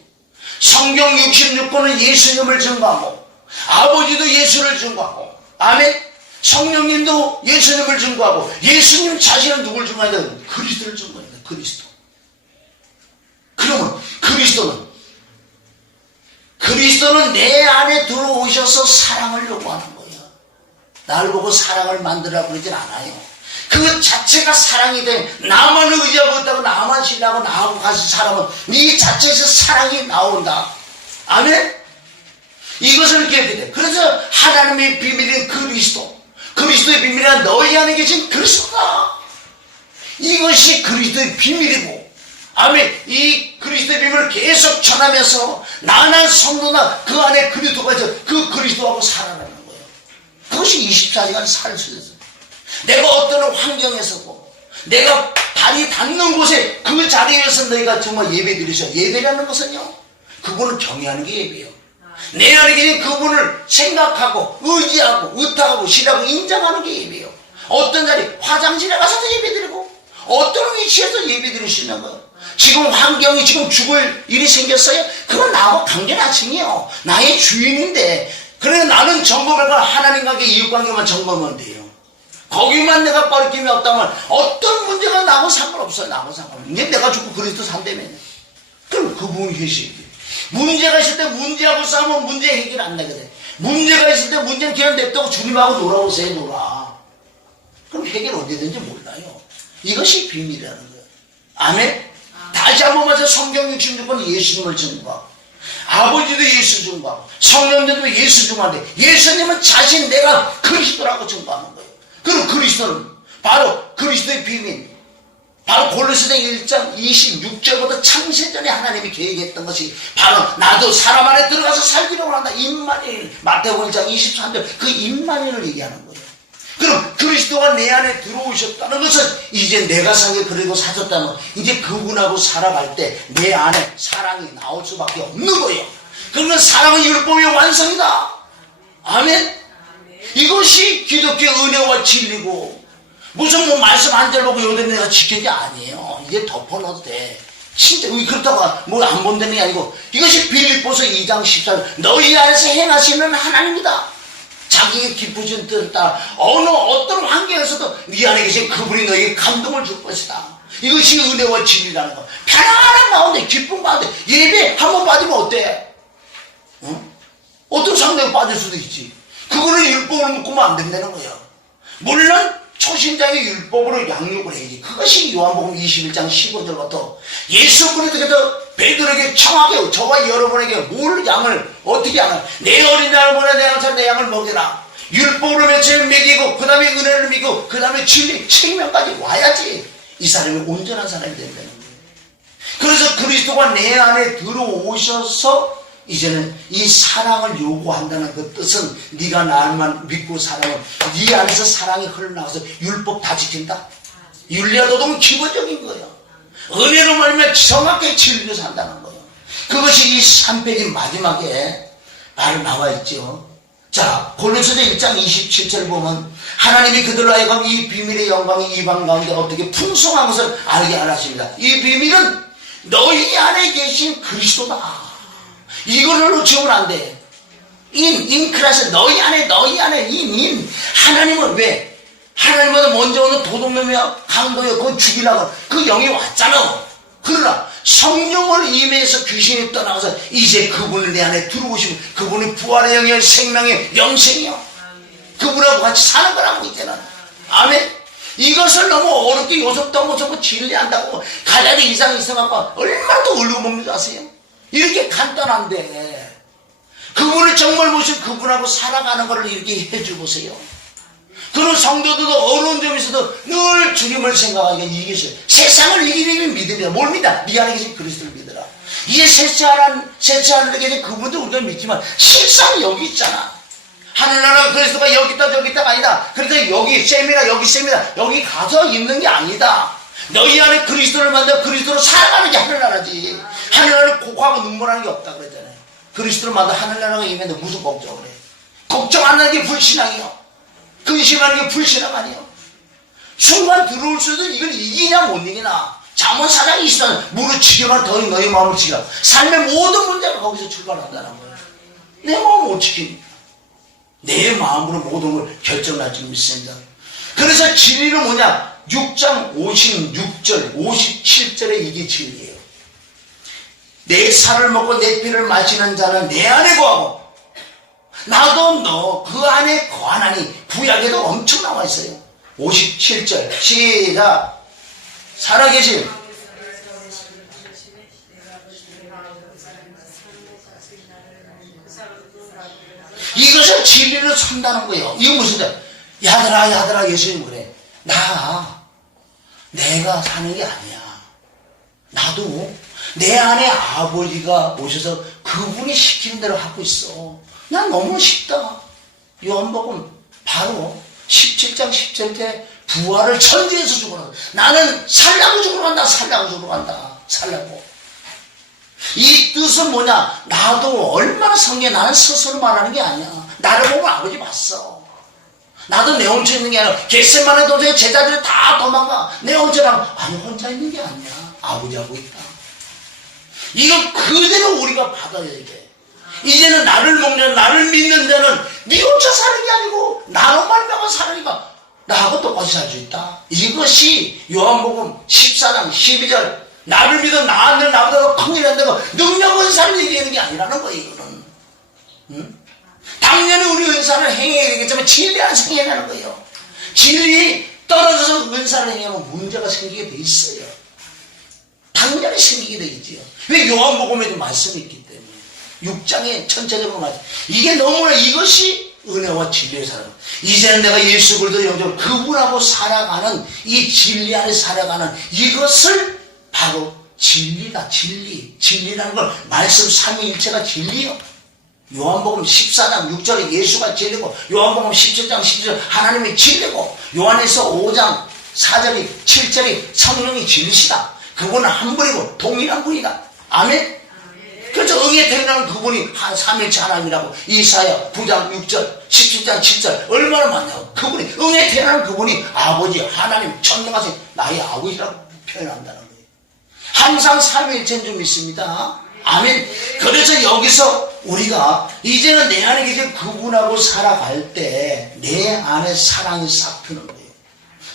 성경 66권은 예수님을 증거하고 아버지도 예수를 증거하고 아멘. 성령님도 예수님을 증거하고 예수님 자신은 누굴 증거하냐? 그리스도를 증거합니다. 그리스도. 그러면 그리스도는 내 안에 들어오셔서 사랑을 요구하는 거예요. 나를 보고 사랑을 만들라고 그러진 않아요. 그 자체가 사랑이 돼. 나만 의지하고 있다고 나만 신뢰하고 나하고 같이 살아면 이 자체에서 사랑이 나온다. 아멘? 이것을 기억해야 돼. 그래서 하나님의 비밀인 그리스도의 비밀은 너희 안에 계신 그리스도다. 이것이 그리스도의 비밀이고 아멘. 이 그리스도의 비밀을 계속 전하면서 나는 성도나 그 안에 그리스도가 있어 그 그리스도하고 살아가는 거예요. 그것이 24시간 살 수 있어요. 내가 어떤 환경에서도 내가 발이 닿는 곳에 그 자리에서 너희가 정말 예배 드리셔. 예배라는 것은요, 그분을 경외하는 게 예배예요. 내 안에 계신 그분을 생각하고 의지하고 의탁하고 신하고 인정하는 게 예배예요. 어떤 자리 화장실에 가서도 예배 드리고 어떤 위치에서 예배 드릴 수 있는 거예요. 지금 환경이 지금 죽을 일이 생겼어요? 그건 나하고 관계나칭이에요. 나의 주인인데 그래 나는 점검할 건 하나님과의 이웃관계만 점검하면 돼요. 거기만 내가 꺼리낌이 없다면 어떤 문제가 나하고 상관없어요. 나하고 상관없어요. 이제 내가 죽고 그리스도 산다며. 그럼 그분이 계시지. 문제가 있을 때 문제하고 싸우면 문제 해결 안 되거든. 문제가 있을 때 문제는 그냥 냅두고 주님하고 놀아오세요. 놀아. 그럼 해결 언제든지 몰라요. 이것이 비밀이라는 거예요. 아멘? 다시 한번 말해서 성경 66권 예수님을 증거하고 아버지도 예수 증거하고 성령님도 예수 증거하는데 예수님은 자신 내가 그리스도라고 증거하는 거예요. 그럼 그리스도는 바로 그리스도의 비밀, 바로 골로새서 1장 26절부터 창세전에 하나님이 계획했던 것이 바로 나도 사람 안에 들어가서 살기를 원한다. 임마누엘. 마태복음 1장 23절 그 임마누엘을 얘기하는 거예요. 그럼 그리스도가 내 안에 들어오셨다는 것은 이제 내가 상에 그리고 사셨다면 이제 그분하고 살아갈 때 내 안에 사랑이 나올 수밖에 없는 거예요. 그러면 사랑은 율법의 완성이다. 아멘. 이것이 기독교의 은혜와 진리고 무슨 뭐 말씀 한 절 보고 요즘 내가 지킨 게 아니에요. 이제 덮어놔도 돼. 진짜 그렇다고 뭐 안 본다는 게 아니고 이것이 빌립보서 2장 14절 너희 안에서 행하시는 하나님이다. 자기의 기쁘신 뜻을 따라 어떤 환경에서도 네 안에 계신 그분이 너에게 감동을 줄 것이다. 이것이 은혜와 진리라는 거. 편안한 마음에 기쁨 가운데 예배 한 번 빠지면 어때? 응? 어떤 상대가 빠질 수도 있지. 그거는 율법을 묶으면 안 된다는 거야. 물론 초신자의 율법으로 양육을 해야지. 그것이 요한복음 21장 15절부터 예수 그리스도께서 베드로에게 청하게 저와 여러분에게 뭘 양을 어떻게 양을 내 어린 양을 보내 내 양처럼 내 양을 먹여라. 율법으로 며칠 먹이고 그 다음에 은혜를 믿고 그 다음에 진리 책명까지 와야지 이 사람이 온전한 사람이 된다는 거예요. 그래서 그리스도가 내 안에 들어오셔서 이제는 이 사랑을 요구한다는 그 뜻은 네가 나만 믿고 살아면 네 안에서 사랑이 흘러나와서 율법 다 지킨다. 윤리와 도덕은 기본적인 거예요. 은혜로 말하면 정확하게 진리로 산다는 거예요. 그것이 이 3페이지 마지막에 바로 나와 있죠. 자, 골로새서 1장 27절 보면 하나님이 그들로 하여금 이 비밀의 영광이 이방 가운데 어떻게 풍성한 것을 알게 하십니다. 이 비밀은 너희 안에 계신 그리스도다. 이거를 놓치면 안 돼. 인 크라스 너희 안에 하나님은 왜? 하나님보다 먼저 오는 도둑놈이야 강도야 그거 죽이려고 그 영이 왔잖아. 그러나 성령을 임해서 귀신이 떠나가서 이제 그분을 내 안에 들어오시면 그분이 부활의 영이요 생명의 영생이요 그분하고 같이 사는 거라고 이제는. 아멘. 이것을 너무 어렵게 요섭도 못하고 진리한다고 갈라디 이상 있어갖고 얼마나 더 울고 먹는 줄 아세요? 이렇게 간단한데 그분을 정말 보시고 그분하고 살아가는 것을 이렇게 해주보세요. 그런 성도들도 어려운 점이 있어도 늘 주님을 생각하기가 이기셔요. 세상을 이기는 믿음이다. 뭘 믿어? 네 안에 계신 그리스도를 믿어라. 이제 셋째 하늘에 계신 그분도 우리가 믿지만 실상 여기 있잖아. 하늘나라 그리스도가 여기 있다 저기 있다가 아니다. 그래서 여기 셈이다 여기 셈이다 여기 가서 있는 게 아니다. 너희 안에 그리스도를 만나 그리스도로 살아가는 게 하늘나라 하나지. 하늘나라를 고하고 눈물하는 게 없다 그랬잖아요. 그리스도를 만나 하늘나라가 임했는데 무슨 걱정을 해? 걱정 안 하는 게 불신앙이요. 근심하는 게 불신앙 아니에요. 순간 들어올 수도 이걸 이기냐 못 이기나. 잠언 4장 20절 무릇지기만 더니 너희 마음을 지키라. 삶의 모든 문제가 거기서 출발한다는 거예요. 내 마음을 못 지키니까. 내 마음으로 모든 걸 결정할 줄 믿습니다. 그래서 진리는 뭐냐? 6장 56절 57절에 이게 진리예요. 내 살을 먹고 내 피를 마시는 자는 내 안에 거하고 나도 너 그 안에 거하나니. 구약에도 엄청 나와 있어요. 57절 시작. 살아계신 이것을 진리로 선다는 거예요. 이건 무슨 말? 야들아 예수님 그래. 내가 사는 게 아니야. 나도 내 안에 아버지가 오셔서 그분이 시키는 대로 하고 있어. 난 너무 쉽다. 요한복음 바로 17장 10절에 부활을 천지에서 죽으러 간다. 나는 살라고 죽으러 간다. 살라고. 이 뜻은 뭐냐? 나도 얼마나 성경에 나는 스스로 말하는 게 아니야. 나를 보면 아버지 봤어. 나도 내 혼자 있는 게 아니라 겟세마네 도중에 제자들이 다 도망가. 내 혼자랑 아니 혼자 있는 게 아니야. 아버지하고 있다. 이거 그대로 우리가 받아야 돼. 이제는 나를 먹는 나를 믿는 자는 네 혼자 사는 게 아니고 나로 말미암아 사느니까 나하고 똑같이 살 수 있다. 이것이 요한복음 14장 12절 나를 믿어 나는 나보다 더 큰 일을 한다고 능력 은사를 얘기하는 게 아니라는 거예요. 이거는 당연히 우리 은사를 행해야 되겠지만 진리 안에서 행해야하는 거예요. 진리 떨어져서 은사를 행하면 문제가 생기게 돼 있어요. 당연히 생기게 되겠지요. 왜? 요한복음에도 말씀이 있기 때문에 6장에 전체적으로 말씀. 이게 너무나 이것이 은혜와 진리의 사랑. 이제는 내가 예수 그리스도 영접 그분하고 살아가는 이 진리 안에 살아가는 이것을 바로 진리다. 진리라는 걸 말씀 삼위일체가 진리요. 요한복음 14장 6절에 예수가 진리고 요한복음 17장 17절 하나님이 진리고 요한에서 5장 4절이 7절이 성령이 진리시다. 그분은 한 분이고 동일한 분이다. 아멘. 그렇죠. 응에 태어나는 그분이 한 삼일체 하나님이라고 이사야 9장 6절 17장 7절 얼마나 많냐고. 그분이 응에 태어나는 그분이 아버지 하나님 천명하신 나의 아버지라고 표현한다는 거예요. 항상 삼일체인 줄 믿습니다. 아멘. 그래서 여기서 우리가 이제는 내 안에 계신 그분하고 살아갈 때 내 안에 사랑이 싹 트는 거예요.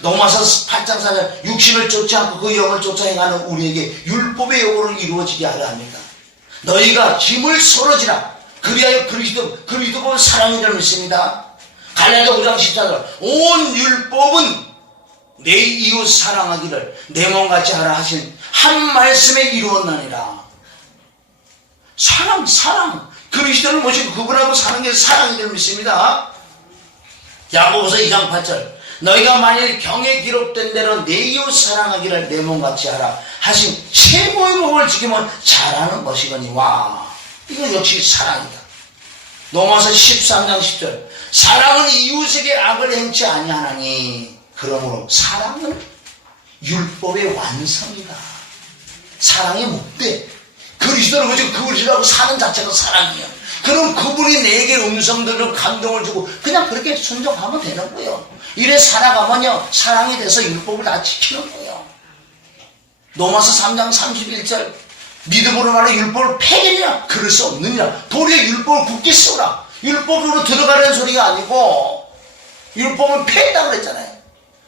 로마서 8장 4절 육신을 쫓지 않고 그 영을 쫓아 행하는 우리에게 율법의 요구를 이루어지게 하려 합니다. 너희가 짐을 서러지라 그리하여 그리스도가 사랑인 줄 믿습니다. 갈라디아 5장 14절 온 율법은 내 이웃 사랑하기를 내 몸같이 하라 하신 한 말씀에 이루었나니라. 사랑 그리스도를 모시고 그분하고 사는 게 사랑인 줄 믿습니다. 야고보서 2장 8절 너희가 만일 경에 기록된 대로 내 이웃 사랑하기를 내 몸같이 하라 하신 최고의 법을 지키면 잘하는 것이거니. 와, 이거 역시 사랑이다. 로마서 13장 10절 사랑은 이웃에게 악을 행치 아니하나니 그러므로 사랑은 율법의 완성이다. 사랑의 목대 그리스도를 모시고 그리스도하고 사는 자체가 사랑이에요. 그럼 그분이 내게 음성들을 감동을 주고 그냥 그렇게 순종하면 되는 거예요. 이래 살아가면요 사랑이 돼서 율법을 다 지키는 거예요. 로마서 3장 31절 믿음으로 말해 율법을 폐기하냐 그럴 수 없느니라. 도리어 율법을 굳게 쓰라. 율법으로 들어가라는 소리가 아니고 율법을 폐했다 그랬잖아요.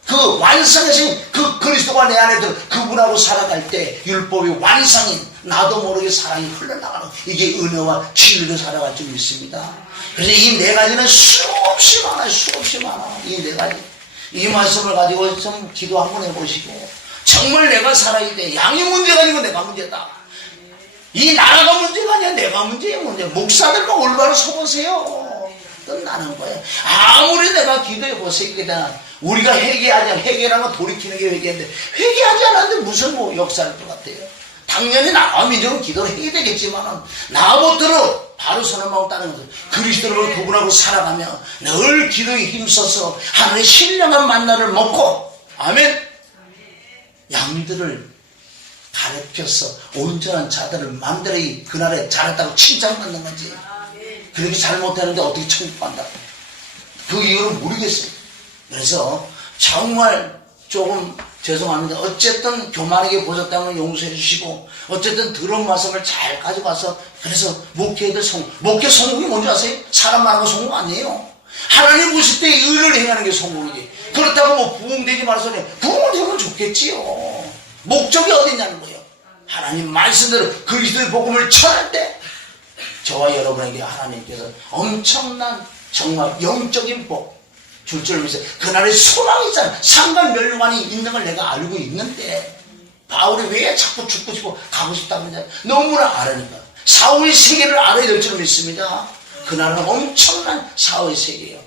그 완성하신 그 그리스도가 내 안에 들어 그분하고 살아갈 때 율법이 완성인 나도 모르게 사랑이 흘러나가는 이게 은혜와 진리로 살아갈 줄 믿습니다. 그래서 이 네 가지는 수없이 많아요. 이 네 가지. 이 말씀을 가지고 좀 기도 한번 해보시고 정말 내가 살아야 돼. 양이 문제가 아니고 내가 문제다. 이 나라가 문제가 아니야. 내가 문제야. 목사들만 올바로 서보세요. 끝나는 거예요. 아무리 내가 기도해보세요. 우리가 회개라는 건 돌이키는 게 회개인데 회개하지 않았는데 무슨 역사할 것 같아요. 당연히 나와 민족은 기도를 해야 되겠지만 나부터는 바로 선을 마음 따는 거죠. 그리스도를 구분하고 살아가며 늘 기도에 힘써서 하나님의 신령한 만나를 먹고 아멘. 양들을 가르쳐서 온전한 자들을 만들어 그날에 잘했다고 칭찬받는 거지. 그렇게 잘못하는데 어떻게 천국 간다? 그 이유를 모르겠어요. 그래서 정말 조금 죄송합니다. 어쨌든 교만하게 보셨다면 용서해 주시고, 어쨌든 들은 말씀을 잘 가져가서, 그래서 목회 성공이 뭔지 아세요? 사람 말하는 거 성공 아니에요. 하나님 보실 때 의를 행하는 게 성공이지. 그렇다고 뭐 부흥되지 말아서 부흥을 되면 좋겠지요. 목적이 어디 있냐는 거예요. 하나님 말씀대로 그리스도의 복음을 전할 때 저와 여러분에게 하나님께서 엄청난 정말 영적인 복 줄 줄 믿어요. 그날의 소망이잖아. 상관멸류관이 있는 걸 내가 알고 있는데 바울이 왜 자꾸 죽고 싶고 가고 싶다고 그러냐. 너무나 알으니까. 사후의 세계를 알아야 될 줄 믿습니다. 그날은 엄청난 사후의 세계예요.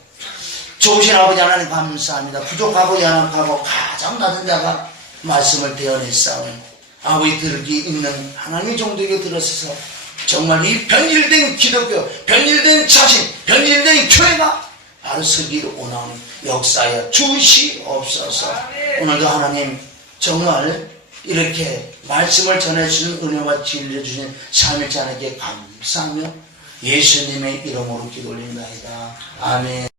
좋으신 아버지 하나님 감사합니다. 부족하고 연약하고 가장 낮은 자가 말씀을 베어냈사오니 아버지 들기 있는 하나님의 종들에게 들어서서 정말 이 변질된 기독교, 변질된 자신, 변질된 교회가 바로 서기를 원하는 역사에 주시옵소서. 오늘도 하나님 정말 이렇게 말씀을 전해주시는 은혜와 진리를 주신 삼일째 하나님께 감사하며 예수님의 이름으로 기도 올린다이다. 아멘.